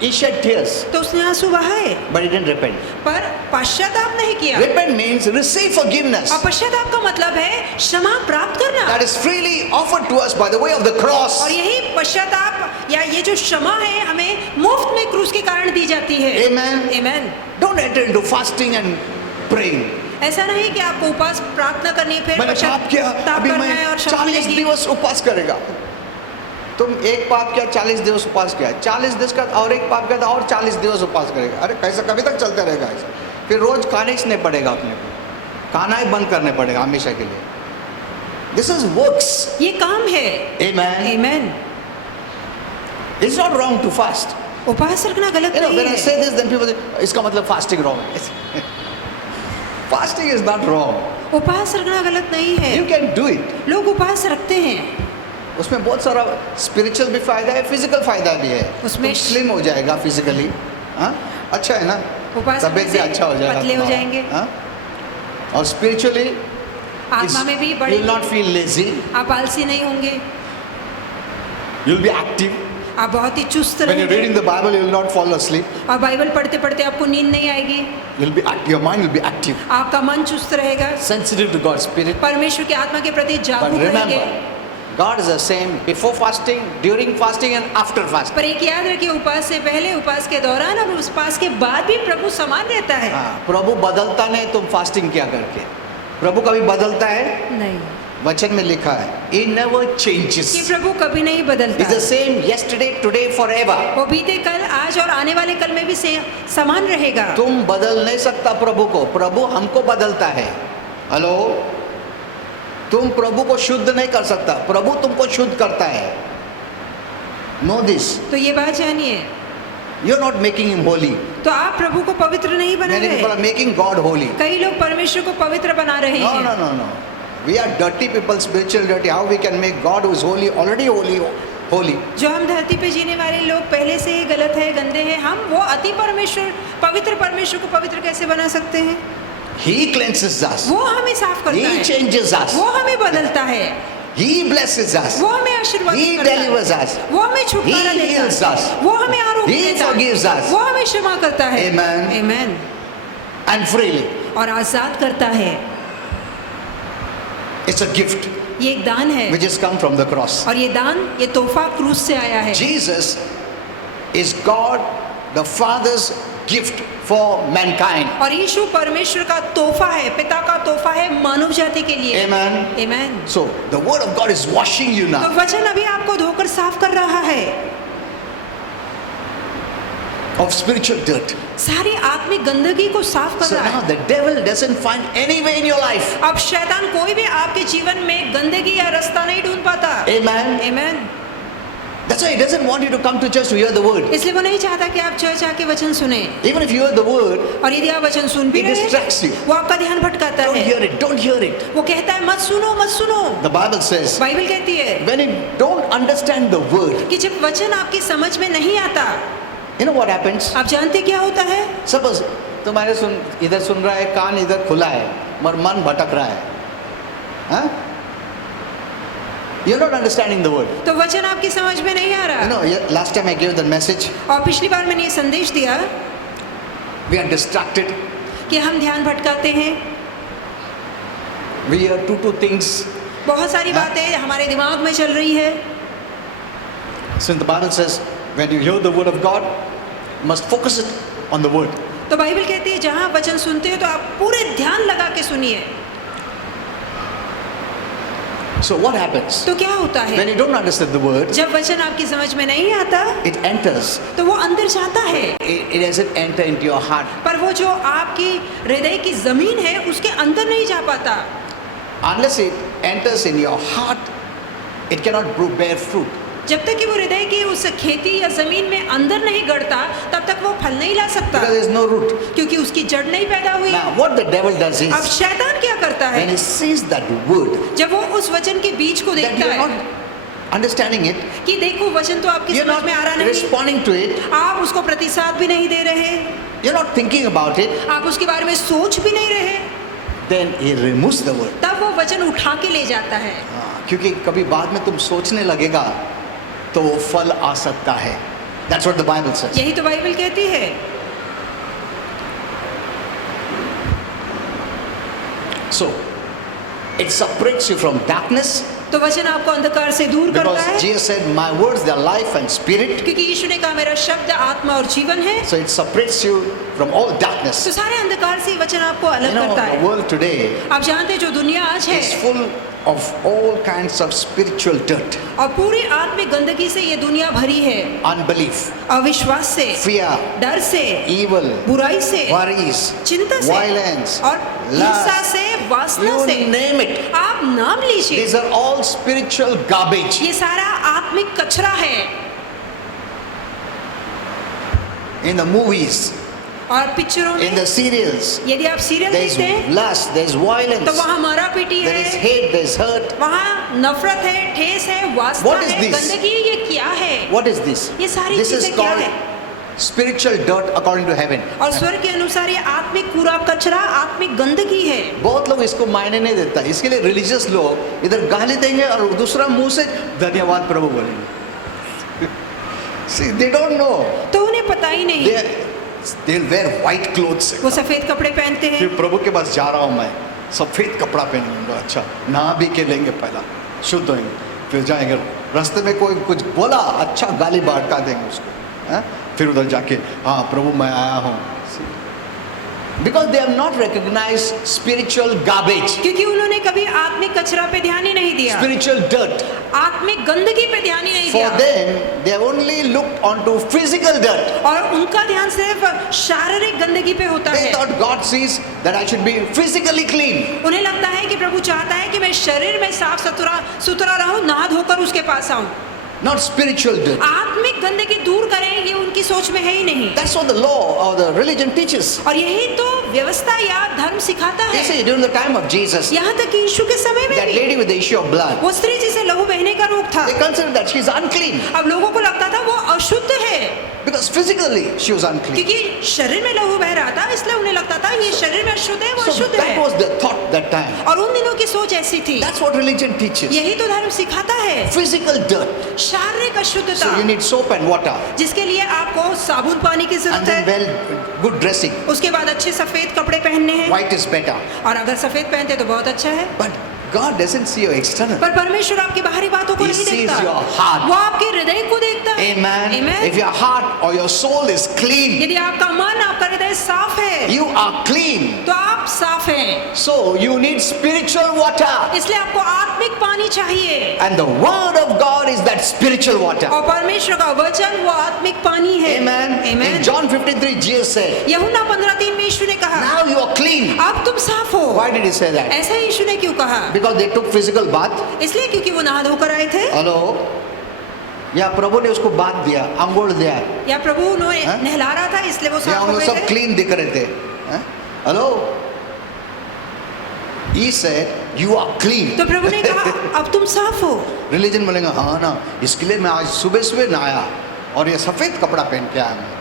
he shed tears. तो उसने आंसू बहाए, But he didn't repent. पर पश्चाताप नहीं किया। Repent means receive forgiveness. और पश्चाताप का मतलब है क्षमा प्राप्त करना। That is freely offered to us by the way of the cross. और यही पश्चाताप या ये जो क्षमा है हमें मुफ्त में क्रूस के कारण दी जाती है। Amen. Amen. Don't enter into fasting and praying. ऐसा नहीं कि आपको उपवास प्रार्थना करनी है, फिर मैंने पाप किया, पश्चाताप अभी करना मैं है और क्षमा 40 मिलेगी। दिवस उपवास करेगा। तुम एक पाप किया, 40 दिवस उपवास किया, 40 दिवस का और एक पाप किया और 40 दिवस उपवास करेगा। अरे कैसा कभी तक चलते रहेगा ऐसा? फिर रोज खाने ही नहीं पड़ेगा, अपने को खाना ही बंद करने पड़ेगा हमेशा के लिए। This is works. ये काम है। Amen. Amen. It's not wrong to fast. उपवास रखना गलत You know, नहीं when I है। say this, then people say, इसका मतलब fasting wrong. Fasting is not wrong. उपवास रखना गलत नहीं है। You can do it. लोग उपवास रखते हैं, उसमें बहुत सारा स्पिरिचुअल भी फायदा है, फिजिकल फायदा भी है। उसमें स्लिम हो जाएगा फिजिकली, हाँ अच्छा है ना, उपवास तबीयत भी करने से अच्छा हो जाएगा, पतले हो अपना, जाएंगे। हाँ? और स्पिरिचुअली आत्मा में भी you बढ़ेंगे, will not feel lazy, आप आलसी नहीं होंगे, you will be active. आप बहुत ही चुस्त When you're रहेंगे reading the Bible, you will not fall asleep. और बाइबल पढ़ते पढ़ते आपको नींद नहीं आएगी, You'll be your mind will be active, आपका मन चुस्त रहेगा, sensitive to God's spirit. परमेश्वर की आत्मा के प्रति But जागरूक remember, रहेंगे। God is the same before fasting, during fasting, and after fasting. पर एक याद रखिए, उपवास से पहले, उपवास के दौरान और उपवास के बाद भी प्रभु समान रहता है। हाँ, प्रभु बदलता नहीं तुम फास्टिंग क्या करके, प्रभु कभी बदलता है नहीं, वचन में लिखा है, He never कि changes. प्रभु कभी नहीं बदलता। He's the same yesterday, today, forever. वो बीते कल, आज और आने वाले कल में भी समान रहेगा। तुम बदल नहीं सकता प्रभु को, प्रभु हमको बदलता है। हेलो, तुम प्रभु को शुद्ध नहीं कर सकता, प्रभु तुमको शुद्ध करता है। Know this. तो ये बात जानिए, You're not making him holy. तो आप प्रभु को पवित्र नहीं बना Many people रहे। are making God holy. कई लोग परमेश्वर को पवित्र बना रहे No, हैं। no, no, no. We are dirty people, spiritual dirty. How we can make God who is holy, already holy, holy? जो हम धरती पे जीने वाले लोग पहले से ही गलत है, गंदे हैं, हम वो अति परमेश्वर, पवित्र परमेश्वर को पवित्र कैसे बना सकते हैं? He cleanses us. वो हमें साफ करता He है, changes us. वो हमें बदलता है, He blesses us. वो हमें आशीर्वाद He करता delivers है, us. वो हमें छुटकारा He देता heals us. है, वो हमें आरोग्य He देता forgives है, us. वो हमें क्षमा करता है। Amen. Amen. And freely. और आजाद करता है। It's a gift ये एक दान है which has come from the cross. और ये दान, ये तोहफा क्रूस से आया है। Jesus is God the Father's gift for mankind. और यीशु परमेश्वर का तोहफा है, पिता का तोहफा है मानव जाति के लिए। Amen. Amen. So the word of God is washing you तो now. वचन अभी आपको धोकर साफ कर रहा है Of spiritual dirt. सारी आत्मिक गंदगी को साफ कर So रहा now है। the devil doesn't find any way in your life. अब शैतान कोई भी आपके जीवन में गंदगी या रास्ता नहीं ढूंढ पाता। Amen. Amen. That's why he doesn't want you to come to church to hear the word. इसलिए वो नहीं चाहता कि आप चर्च आके वचन सुने, Even if you hear the word, और यदि आप वचन सुन भी it रहे distracts you. हैं, वो आपका ध्यान भटकाता Don't है। hear it. Don't hear it. वो कहता है मत सुनो, मत सुनो। The Bible says बाइबल कहती है when you don't understand the word, कि जब वचन आपकी समझ में नहीं आता, you know what happens? आप जानते क्या होता है? Suppose तुम्हारे इधर सुन रहा है, कान इधर खुला है, मगर मन भटक रहा है, हाँ? You're not understanding the word. तो वचन आपकी समझ में नहीं आ You रहा। know, last time I gave the message, और पिछली बार मैंने ये संदेश दिया we are distracted. कि हम ध्यान भटकाते हैं, We hear two things. बहुत सारी हाँ? बातें हमारे दिमाग में चल रही है। Since the Bible says, when you hear the word of God, you must focus it on the word. तो बाइबल कहती है जहाँ वचन सुनते हो तो आप पूरे ध्यान लगा के सुनिए। So what happens? तो क्या होता है? When you don't understand the word, जब वचन आपकी समझ में नहीं आता it enters. तो वो अंदर जाता है, It doesn't enter into your heart. पर वो जो आपकी हृदय की जमीन है उसके अंदर नहीं जा पाता। Unless it enters in your heart, it cannot bear fruit. जब तक कि वो हृदय की उस खेती या जमीन में अंदर नहीं गड़ता तब तक वो फल नहीं ला सकता, Because there is no root. क्योंकि उसकी जड़ नहीं पैदा हुई। Now what the devil does अब is, शैतान क्या करता when है? he sees that word, जब वो उस वचन के बीज को that देखता you are है not understanding it, कि देखो वचन तो आपकी you're समझ not में आ रहा नहीं, responding to it, आप उसको प्रतिसाद भी नहीं दे रहे, you're not thinking about it, आप उसके बारे में सोच भी नहीं रहे, then he removes the word. तब वो वचन उठा के ले जाता है। क्योंकि कभी बाद में तुम सोचने लगेगा तो वो फल आ सकता है। That's what the Bible says. यही तो बाइबल कहती है। So it separates you from darkness, तो वचन आपको अंधकार से दूर करता because है, Jesus said, "My words, they are life and spirit." क्योंकि यीशु ने कहा मेरा शब्द आत्मा और जीवन है। So it separates you from all darkness. तो सारे अंधकार से वचन आपको अलग You know, करता the है। world today आप जानते हैं जो दुनिया आज है is full of all kinds of spiritual dirt, और पूरी आत्मिक गंदगी से ये दुनिया भरी है, unbelief, अविश्वास से, fear, डर से, evil, बुराई से, worries, चिंता से, violence, और हिंसा lust. से, वासना You से, name it. आप नाम लीजिए, These are all spiritual garbage. ये सारा आत्मिक कचरा है। In the movies, और पिक्चरों in में the serials, यदि आप सीरियल there's देखते हैं lust, there's तो violence, वहाँ मारा पीटी there is है, hate, there's hurt. वहाँ नफरत है, ठेस है, वासना What is है, this? गंदगी, ये क्या है? What is this? ये सारी This is चीजें क्या called है? spiritual dirt according to heaven. और स्वर्ग के अनुसार ये आत्मिक कूड़ा कचरा, आत्मिक गंदगी है। बहुत लोग इसको मायने नहीं देता, इसके लिए रिलीजियस लोग इधर गाली देंगे और दूसरा मुंह से धन्यवाद प्रभु बोलेंगे। See, they don't know. तो उन्हें पता ही नहीं, They'll wear white clothes. वो सफेद कपड़े पहनते हैं। फिर प्रभु के पास जा रहा हूँ मैं, सफेद कपड़ा पहनेंगे, अच्छा नहा भी के लेंगे, पहला शुद्ध होंगे, फिर जाएंगे, रास्ते में कोई कुछ बोला अच्छा गाली भड़का देंगे उसको, हाँ? फिर उधर जाके हाँ प्रभु मैं आया हूँ। Because they have not recognized spiritual garbage, क्योंकि उन्होंने कभी आत्मिक कचरा पे ध्यान ही नहीं दिया, spiritual dirt. आत्मिक गंदगी पे ध्यान ही नहीं For दिया, them, they have only looked onto physical dirt. और उनका ध्यान सिर्फ शारीरिक गंदगी पे होता They है। thought God sees that I should be physically clean. उन्हें लगता है कि प्रभु चाहता है कि मैं शरीर में साफ सुथरा रहूं, नहा धोकर उसके पास आऊं। Not spiritual dirt. आत्मिक गंदगी दूर करें ये उनकी सोच में है ही नहीं। That's what the law or the religion teaches. और यही तो व्यवस्था या धर्म सिखाता You है। see, during the time of Jesus, यहाँ तक कि यीशु के समय में that भी lady with the issue of blood, वो स्त्री जिसे लहू बहने का रोग था, they considered that she's unclean अब लोगों को लगता था वो अशुद्ध है, because physically she was unclean. क्योंकि शरीर में लहू बह रहा था, इसलिए उन्हें लगता था ये शरीर में अशुद्ध है, वो So अशुद्ध that है। was the thought that time. और उन दिनों की सोच ऐसी थी। That's what religion teaches. यही तो धर्म सिखाता है, Physical dirt. शारीरिक अशुद्धता, So you need soap and water, जिसके लिए आपको साबुन पानी की and जरूरत then है, well, good dressing. उसके बाद अच्छे सफेद कपड़े पहनने हैं, White is better. और अगर सफेद पहनते तो बहुत अच्छा है। But God doesn't see your external. पर परमेश्वर आपकी बाहरी बातों को He नहीं sees देखता, your heart. वो आपके हृदय को देखता है। Amen. Amen. If your heart or your soul is clean, यदि आपका मन, आपका हृदय साफ है, you are clean. तो आप साफ हैं। So you need spiritual water. इसलिए आपको आत्मिक पानी चाहिए, And the word of God is that spiritual water. और परमेश्वर का वचन वो आत्मिक पानी है। Amen. Amen. In John 53, Jesus said, यूहन्ना 15:3 में यीशु ने कहा, now you are clean. अब तुम साफ हो। Why did he say that? ऐसा यीशु ने क्यों कहा? Because they took physical bath. इसलिए क्योंकि वो नहा धोकर आए थे, Hello? या प्रभु ने उसको बात दिया, अंगोड़ दिया, या प्रभु उन्हें हाँ? नहला रहा था इसलिए वो या साफ उन हो लोग गए सब थे। क्लीन दिख रहे थे? Hello? He said, you are clean. तो प्रभु ने कहा अब तुम साफ हो। रिलीजन बोलेंगे हाँ ना, इसके लिए मैं आज सुबह सुबह नहाया और ये सफेद कपड़ा पहन के आया मैं।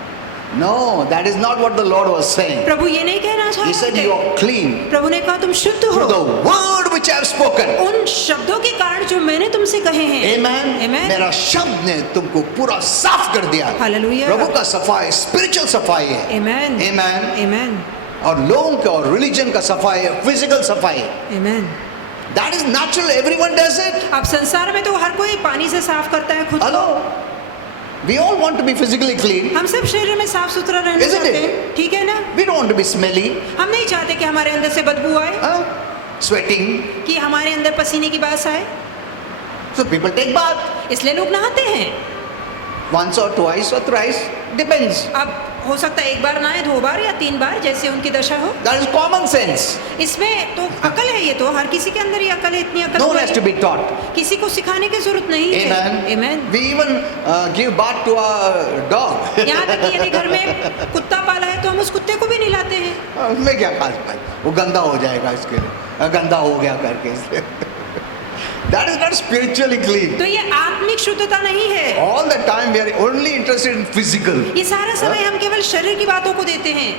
No, that is not what the Lord was saying. प्रभु ये नहीं कहना चाह He रहे said you थे, are clean प्रभु ने कहा तुम शुद्ध हो through the word which I have spoken. उन शब्दों के कारण जो मैंने तुमसे कहे हैं। Amen. Amen. मेरा शब्द ने तुमको पूरा साफ कर दिया। Hallelujah. प्रभु का सफाई स्पिरिचुअल सफाई है। Amen. Amen. Amen. और लोगों का और रिलीजन का सफाई है, फिजिकल सफाई है। Amen. That is natural. Everyone does it. अब संसार में तो हर कोई पानी से साफ करता है खुद को। Hello. We all want to be physically clean. हम सब शरीर में साफ सुथरा रहना Isn't चाहते it? हैं, ठीक है ना? We don't want to be smelly, हम नहीं चाहते कि हमारे अंदर से बदबू आए, sweating. कि हमारे अंदर पसीने की बास आए। So people take bath इसलिए लोग नहाते हैं। once or twice or thrice, depends. अब हो सकता है एक बार नहाए, 2 बार या 3 बार, जैसे उनकी दशा हो। That is common sense. इसमें तो अकल है, ये तो हर किसी के अंदर ये अकल है, इतनी अकल No one है। has to be taught. किसी को सिखाने की जरूरत नहीं है। Amen. Amen. We even give bath to our dog. यहाँ तक कि यदि घर में कुत्ता पाला है तो हम उस कुत्ते को भी नहलाते हैं। उसमें क्या खास बात, वो गंदा हो जाएगा इसके लिए, गंदा हो गया करके इसलिए। That is not spiritually clean. तो ये आत्मिक शुद्धता नहीं है। All the time we are only interested in physical. ये सारा समय हम केवल शरीर की बातों को देते हैं।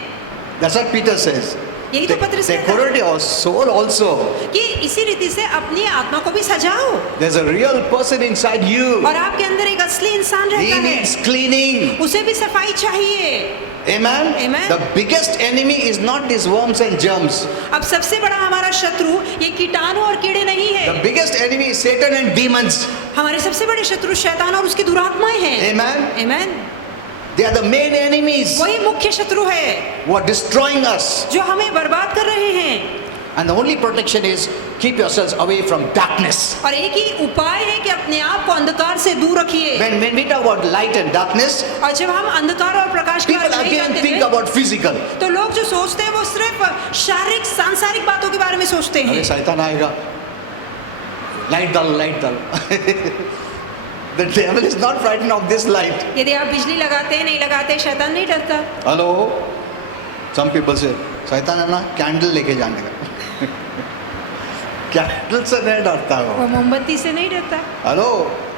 That's what Peter says. यही तो पत्रस कहता है Decorate your soul also. कि इसी रीति से अपनी आत्मा को भी सजाओ। There's a real person inside you. और आपके अंदर एक असली इंसान He रहता है, needs cleaning. उसे भी सफाई चाहिए। Amen. Amen. The biggest enemy is not these worms and germs. अब सबसे बड़ा हमारा शत्रु ये कीटाणु और कीड़े नहीं The है। biggest enemy is Satan and demons. हमारे सबसे बड़े शत्रु शैतान और उसकी दुरात्माएं हैं। Amen. Amen. They are the main enemies वही मुख्य शत्रु है who are destroying us. जो हमें बर्बाद कर रहे हैं। And the only protection is keep yourselves away from darkness. और एक ही उपाय है कि अपने आप को अंधकार से दूर रखिए। When we talk about light and darkness, और जब हम अंधकार और प्रकाश के बारे people में नहीं again जानते think थे, about physical. तो लोग जो सोचते हैं वो सिर्फ शारीरिक सांसारिक बातों के बारे में सोचते अरे हैं। शैतान आएगा, लाइट डाल, लाइट डाल. The devil is not frightened of this light. यदि आप बिजली लगाते हैं, नहीं लगाते, शैतान नहीं डरता। Hello, some people say शैतान है ना कैंडल लेके जाने का. कैंडल से नहीं डरता वो. वो मोमबत्ती से नहीं डरता। हेलो,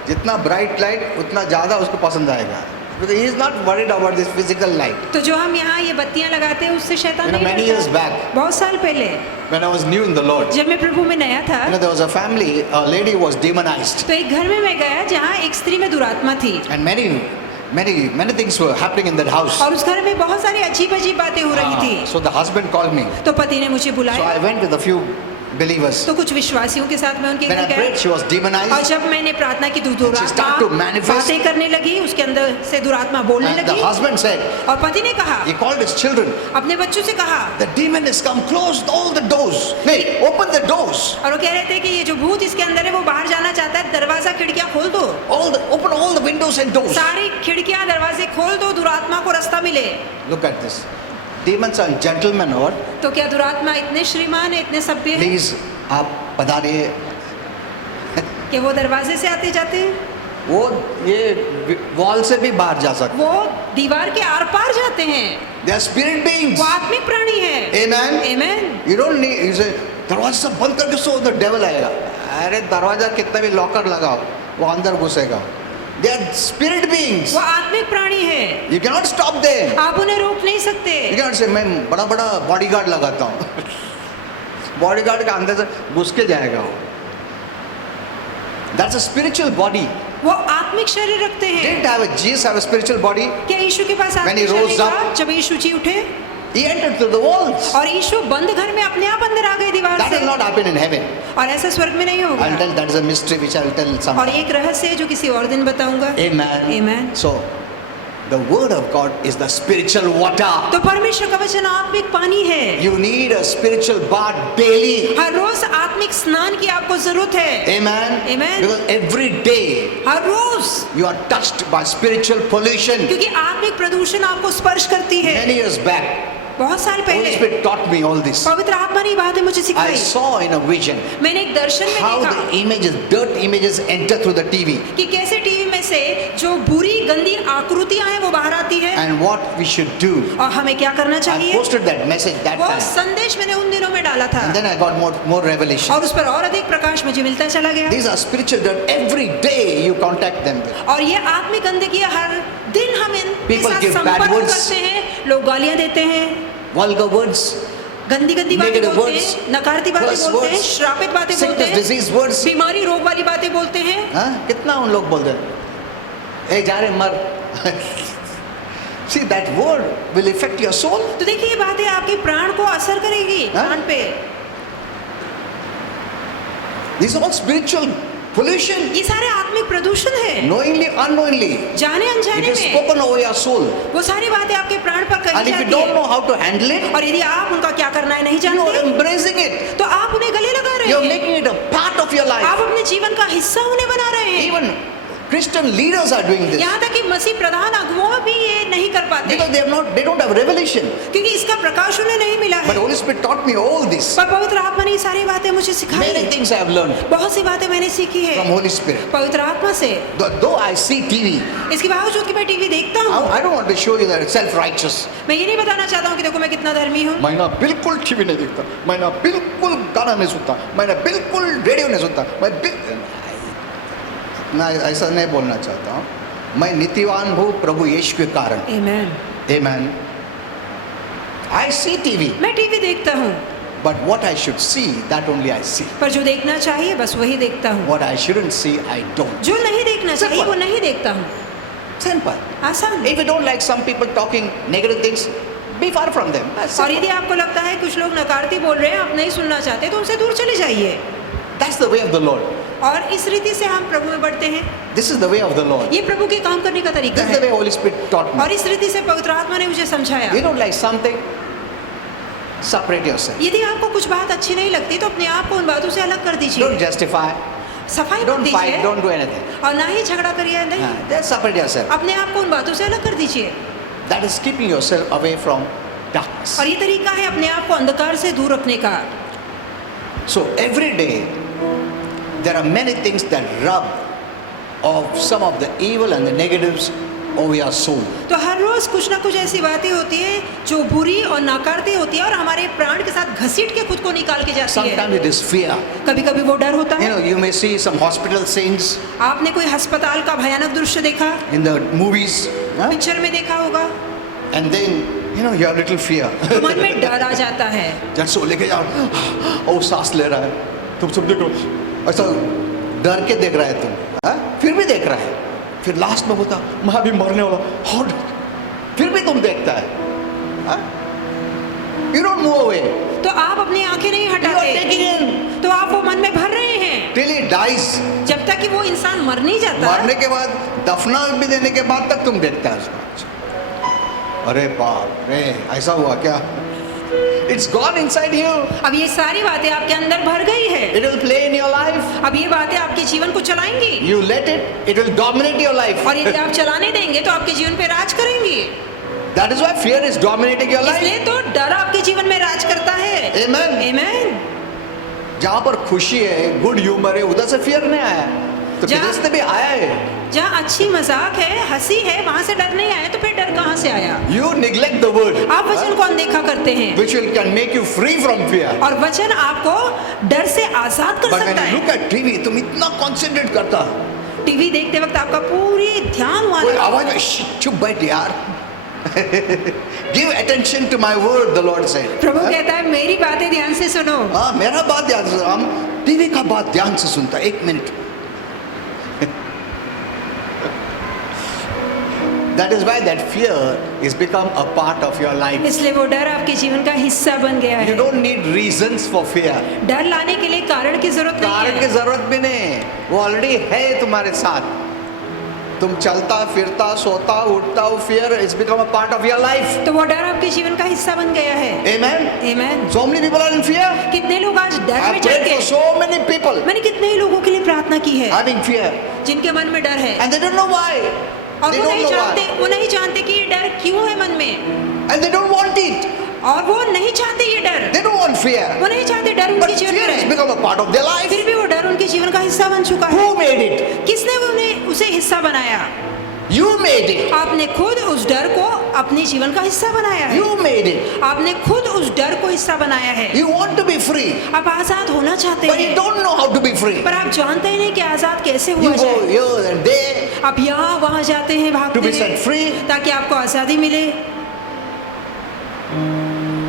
जितना ब्राइट लाइट उतना ज़्यादा उसको पसंद आएगा. Because he is not worried about this physical light. तो जो हम यहाँ ये बत्तियाँ लगाते हैं उससे शैतान नहीं many years डरता। back, बहुत साल पहले when I was new in the Lord, जब मैं प्रभु में नया था, there was a family, a lady was demonized, तो एक घर में मैं गया जहाँ एक स्त्री में दुरात्मा थी and many things were happening in that house. और उस घर में बहुत सारी अजीब अजीब बातें हो रही थी। So the husband called me. तो पति ने मुझे So बुलाया, I went with a few believers. तो कुछ विश्वासियों के साथ मैं उनके When घर I गया prayed, she was और demonized, जब मैंने प्रार्थना की तो She started to दुरात्मा manifest. बातें करने लगी, उसके अंदर से दुरात्मा बोलने and the लगी। husband said, और पति ने कहा, he called his children, अपने बच्चों से कहा, the demon has come, close all the doors. Hey, open the doors. और वो कह रहे थे कि ये जो भूत इसके अंदर है वो बाहर जाना चाहता है, दरवाजा खिड़कियां खोल दो, Open all the windows and doors. सारी खिड़कियां दरवाजे खोल दो, दुरात्मा को रास्ता मिले। Look at this. Demons are gentlemen, or तो क्या दुरात्मा इतने श्रीमान है, इतने सभ्य है please, आप पधारिए. कि वो दरवाजे से आते जाते हैं, वो ये वॉल से भी बाहर जा सकते. वो दीवार के आर पार जाते हैं, They are spirit beings. वो आत्मिक प्राणी है। Amen. Amen. You don't need. You say दरवाजा सब बंद करके सो, the devil आएगा. अरे दरवाजा कितना भी लॉकर लगाओ, वो अंदर घुसेगा. They are spirit beings. वो आत्मिक प्राणी है, You cannot stop them. आप उन्हें रोक नहीं सकते। You cannot say मैं बड़ा बड़ा बॉडीगार्ड लगाता हूँ. बॉडीगार्ड का अंदर से घुस के जाएगा वो. That's a spiritual body. वो आत्मिक शरीर रखते हैं। Didn't Jesus have a spiritual body? क्या यीशु के पास When he आत्मिक rose शरीर था up, जब यीशु जी उठे He entered through the walls. और यीशु बंद घर में अपने आप अंदर आ गए दीवार That से, will not happen in heaven. और ऐसा स्वर्ग में नहीं I'll होगा। tell that is a mystery which I will tell और sometime. एक रहस्य है जो किसी और दिन बताऊंगा। Amen. Amen. So, the word of God is the spiritual water. तो परमेश्वर का वचन आत्मिक पानी है। You need a spiritual bath daily. हर रोज आत्मिक स्नान की आपको जरूरत है। Amen. Amen. Because every day her rose, you are touched by spiritual pollution. क्योंकि आत्मिक प्रदूषण आपको स्पर्श करती है। Many years back, बहुत साल Holy पहले Spirit taught me all this. पवित्र आत्मा ने बातें मुझे I सिखाई। saw in a vision मैंने एक दर्शन में how देखा the images, dirt images enter through the TV कि कैसे टीवी में से जो बुरी गंदी आकृतियां हैं वो बाहर आती है and what we should do. और हमें क्या करना I चाहिए। posted that message that वो time. संदेश मैंने उन दिनों में डाला था And then I got more revelation. और उस पर और अधिक प्रकाश मुझे मिलता चला गया। These are spiritual dirt. Every day you contact them with. और ये आत्मिक गंदगी हर दिन हम इनके People साथ give bad संपर्क words. करते हैं, लोग गालियां देते हैं, Vulgar words, गंदी गंदी बातें Negative बोलते words, हैं, नकारती बातें curse बोलते हैं, words, श्रापित बातें बोलते sickness, हैं, disease words. बीमारी रोग वाली बातें बोलते हैं। हाँ? कितना उन लोग बोलते हैं? ए जा रहे मर. See, that word will affect your soul. तो देखिए ये बातें आपके प्राण को असर करेगी, हाँ? प्राण पे। These are all spiritual Pollution, ये सारे आत्मिक प्रदूषण है, knowingly, unknowingly. जाने It अनजाने is में spoken over your soul. वो सारी बातें आपके प्राण पर And कही if you जाती don't है, know how to handle it, और यदि आप उनका क्या करना है नहीं you are जानते embracing it. तो आप उन्हें गले लगा रहे You are हैं, making it a part of your life. आप अपने जीवन का हिस्सा उन्हें बना रहे हैं। Even Christian leaders are doing this यहाँ तक कि मसीह प्रधान अगुआ भी ये नहीं कर पाते, because they don't have revelation. क्योंकि इसका प्रकाश उन्हें नहीं मिला But है। Holy Spirit taught me all this. पर पवित्र आत्मा ने ये सारी बातें मुझे सिखाई, Many things I have learned बहुत सी बातें मैंने सीखी from है Holy Spirit. पवित्र आत्मा से। Though I see TV, इसके बावजूद कि मैं टीवी देखता हूँ, I don't want to show you that it's self-righteous. मैं ये नहीं बताना चाहता हूँ कि देखो मैं कितना धर्मी हूँ, मैं ना बिल्कुल टीवी नहीं देखता, मैं ना बिल्कुल गाना नहीं सुनता, मैं ना बिल्कुल रेडियो नहीं सुनता, मैं ऐसा नहीं बोलना चाहता हूँ। मैं नीतिवान हूँ प्रभु यीशु के कारण। आमेन। Amen. I see TV, मैं टीवी देखता हूँ, but what I should see, that only I see. पर जो देखना चाहिए बस वही देखता हूँ, What I shouldn't see, I don't. जो नहीं देखना चाहिए वो नहीं देखता हूँ। Simple. आसान। If you don't like some people talking negative things, be far from them. That's और simple. यदि आपको लगता है कुछ लोग नकारती बोल रहे हैं, आप नहीं सुनना चाहते, तो उनसे दूर चले जाइए। That's the way of the Lord. और इस रीति से हम प्रभु में बढ़ते हैं। This is the way of the Lord. ये प्रभु के काम करने का तरीका This is the way है, Holy Spirit taught me. और इस रीति से पवित्र आत्मा ने मुझे समझाया। You don't like something, separate yourself. यदि आपको कुछ बात अच्छी नहीं लगती तो अपने आप को उन बातों से अलग कर Don't दीजिए, justify, सफाई मत don't fight, दीजिए, don't do anything. और ना ही झगड़ा करिए, नहीं, Just separate yourself. अपने आप को उन बातों से अलग कर दीजिए। That is keeping yourself away from darkness. और ये तरीका है अपने आप को अंधकार से दूर रखने का। So every day, there are many things that rub of some of the evil and the negatives over your soul. तो हर रोज कुछ ना कुछ ऐसी बातें होती है जो बुरी और नाकारती होती है और हमारे प्राण के साथ घसीट के खुद को निकाल के जाती है। Sometimes it is fear. कभी कभी वो डर होता You है। know, you may see some hospital scenes आपने कोई अस्पताल का भयानक दृश्य देखा, in the movies, huh? Picture में देखा होगा, And then you know you have little fear. तो मन में डर आ जाता है। जैसे लेके जाओ, ओ सांस ले रहा है, तुम सब देखो, ऐसा डर के देख रहा है तुम, हाँ? फिर भी देख रहा है, फिर लास्ट में बोलता मैं अभी मरने वाला, और फिर भी तुम देखता है, हाँ? You don't move away. तो आप अपनी आंखें नहीं You are taking हटाते, in तो आप वो मन में भर रहे हैं till he dies. जब तक कि वो इंसान मर नहीं जाता। मरने के बाद दफना भी देने के बाद तक तुम देखता है उसको। अरे बाप रे, ऐसा हुआ क्या? It's gone inside you. अब ये सारी बातें आपके अंदर भर गई है, It will play in your life. अब ये बातें आपके जीवन को चलाएंगी, You let it, it will dominate your life. और यदि आप चलाने देंगे तो आपके जीवन पे राज करेंगी। That is why fear is dominating your life. इसलिए तो डर आपके जीवन में राज करता है। Amen. आमेन। जहाँ पर खुशी है, गुड ह्यूमर है, उधर से फियर नहीं आया, तो जहाँ- किधर से भी आया है। जहाँ अच्छी मजाक है, हंसी है, वहां से डर नहीं आया, तो फिर डर कहाँ से आया? You neglect the word, आप वचन को अनदेखा करते हैं, which will can make you free from fear. और वचन आपको डर से आजाद कर But when सकता you है। look at TV, तुम इतना concentrate करता, टीवी देखते वक्त आपका पूरी ध्यान वहां कोई लगा आवाज हुआ में है। "Shh, चुप बैठ यार." Give attention to my word, the Lord said. प्रभु कहता है मेरी बातें ध्यान से सुनो। हाँ, मेरा बात ध्यान से, हम टीवी का बात ध्यान से सुनता, एक minute. That is why that fear is become a part of your life. इसलिए वो डर आपके जीवन का हिस्सा बन गया You है। don't need reasons for fear. डर लाने के लिए कारण की जरूरत कारण की नहीं है। जरूरत भी नहीं, वो ऑलरेडी है तुम्हारे साथ। तुम चलता फिरता सोता उठता हो, fear is become a part of your life. तो वो डर आपके जीवन का हिस्सा बन गया है। Amen. Amen. So many people are in fear. कितने लोग आज डर I में prayed चढ़ for के, so many people मैंने कितने ही लोगों के लिए प्रार्थना की है having fear, जिनके मन में डर है, and they don't know why. और They वो don't नहीं know जानते, why, वो नहीं जानते कि ये डर क्यों है मन में, and they don't want it. और वो नहीं चाहते ये डर, They don't want fear. वो नहीं चाहते डर But उनके जीवन fear में has रहे, become a part of their life. फिर भी वो डर उनके जीवन का हिस्सा बन चुका है। Who made it? किसने उन्हें उसे हिस्सा बनाया? You made it. आपने खुद उस डर को अपने जीवन का हिस्सा बनाया है। You made it. आपने खुद उस डर को हिस्सा बनाया है। You want to be free, आप आजाद होना चाहते but you हैं, don't know how to be free. पर आप जानते ही नहीं कि आजाद कैसे You हुआ go जाए। here and there आप यहाँ वहाँ जाते हैं, to भागते be set हैं free. ताकि आपको आजादी मिले।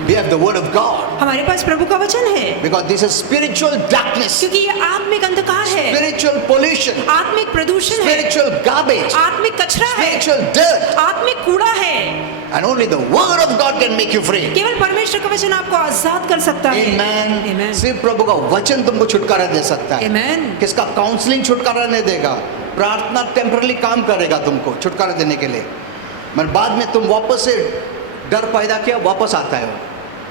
We have the word of God, हमारे पास प्रभु का वचन है, because this is spiritual darkness, क्योंकि ये आत्मिक अंधकार है, spiritual pollution, आत्मिक प्रदूषण है, spiritual garbage, आत्मिक कचरा है, spiritual dirt. आत्मिक कूड़ा है। And only the word of God can make you free. केवल परमेश्वर का वचन आपको आजाद कर सकता है। Amen. Amen. सिर्फ प्रभु का वचन तुमको छुटकारा दे सकता है। Amen. किसका काउंसलिंग छुटकारा नहीं देगा, प्रार्थना टेम्परली काम करेगा तुमको छुटकारा देने के लिए, मगर बाद में तुम वापस से डर पैदा किया वापस आता है,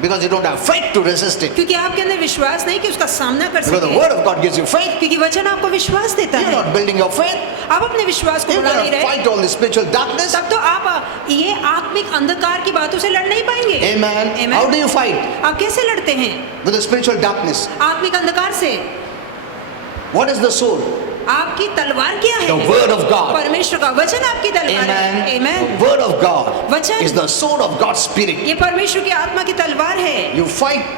because you don't have faith to resist it. क्योंकि आपके अंदर विश्वास नहीं कि उसका सामना कर Because the सके। word of God gives you faith. क्योंकि वचन आपको विश्वास देता You're है। not building your faith. आप अपने विश्वास को You बढ़ा नहीं cannot रहे, fight all the spiritual darkness. तब तो आप ये आत्मिक अंधकार की बातों से लड़ नहीं पाएंगे। Amen. Amen. How do you fight आप कैसे लड़ते हैं with the spiritual darkness? आत्मिक अंधकार से? What is the sword? आपकी तलवार क्या है? The word of God. परमेश्वर का वचन आपकी तलवार है। Amen. Amen. The word of God वचन is the sword of God's spirit. ये परमेश्वर की आत्मा की तलवार है। You fight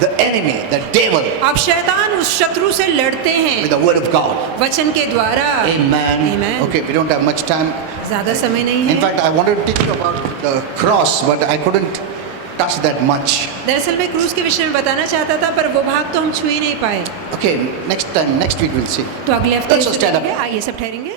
the enemy, the devil, आप शैतान उस शत्रु से लड़ते हैं with the word of God. वचन के द्वारा। Amen. Amen. Okay, we don't have much time. ज्यादा समय नहीं In है। fact, I wanted to teach you about the cross, but I couldn't touch that much. दरअसल मैं क्रूस के विषय में बताना चाहता था, पर वो भाग तो हम छू ही नहीं पाए। Okay, next week we'll see. तो अगले हफ्ते Let's just stand up. आइए सब ठहरेंगे।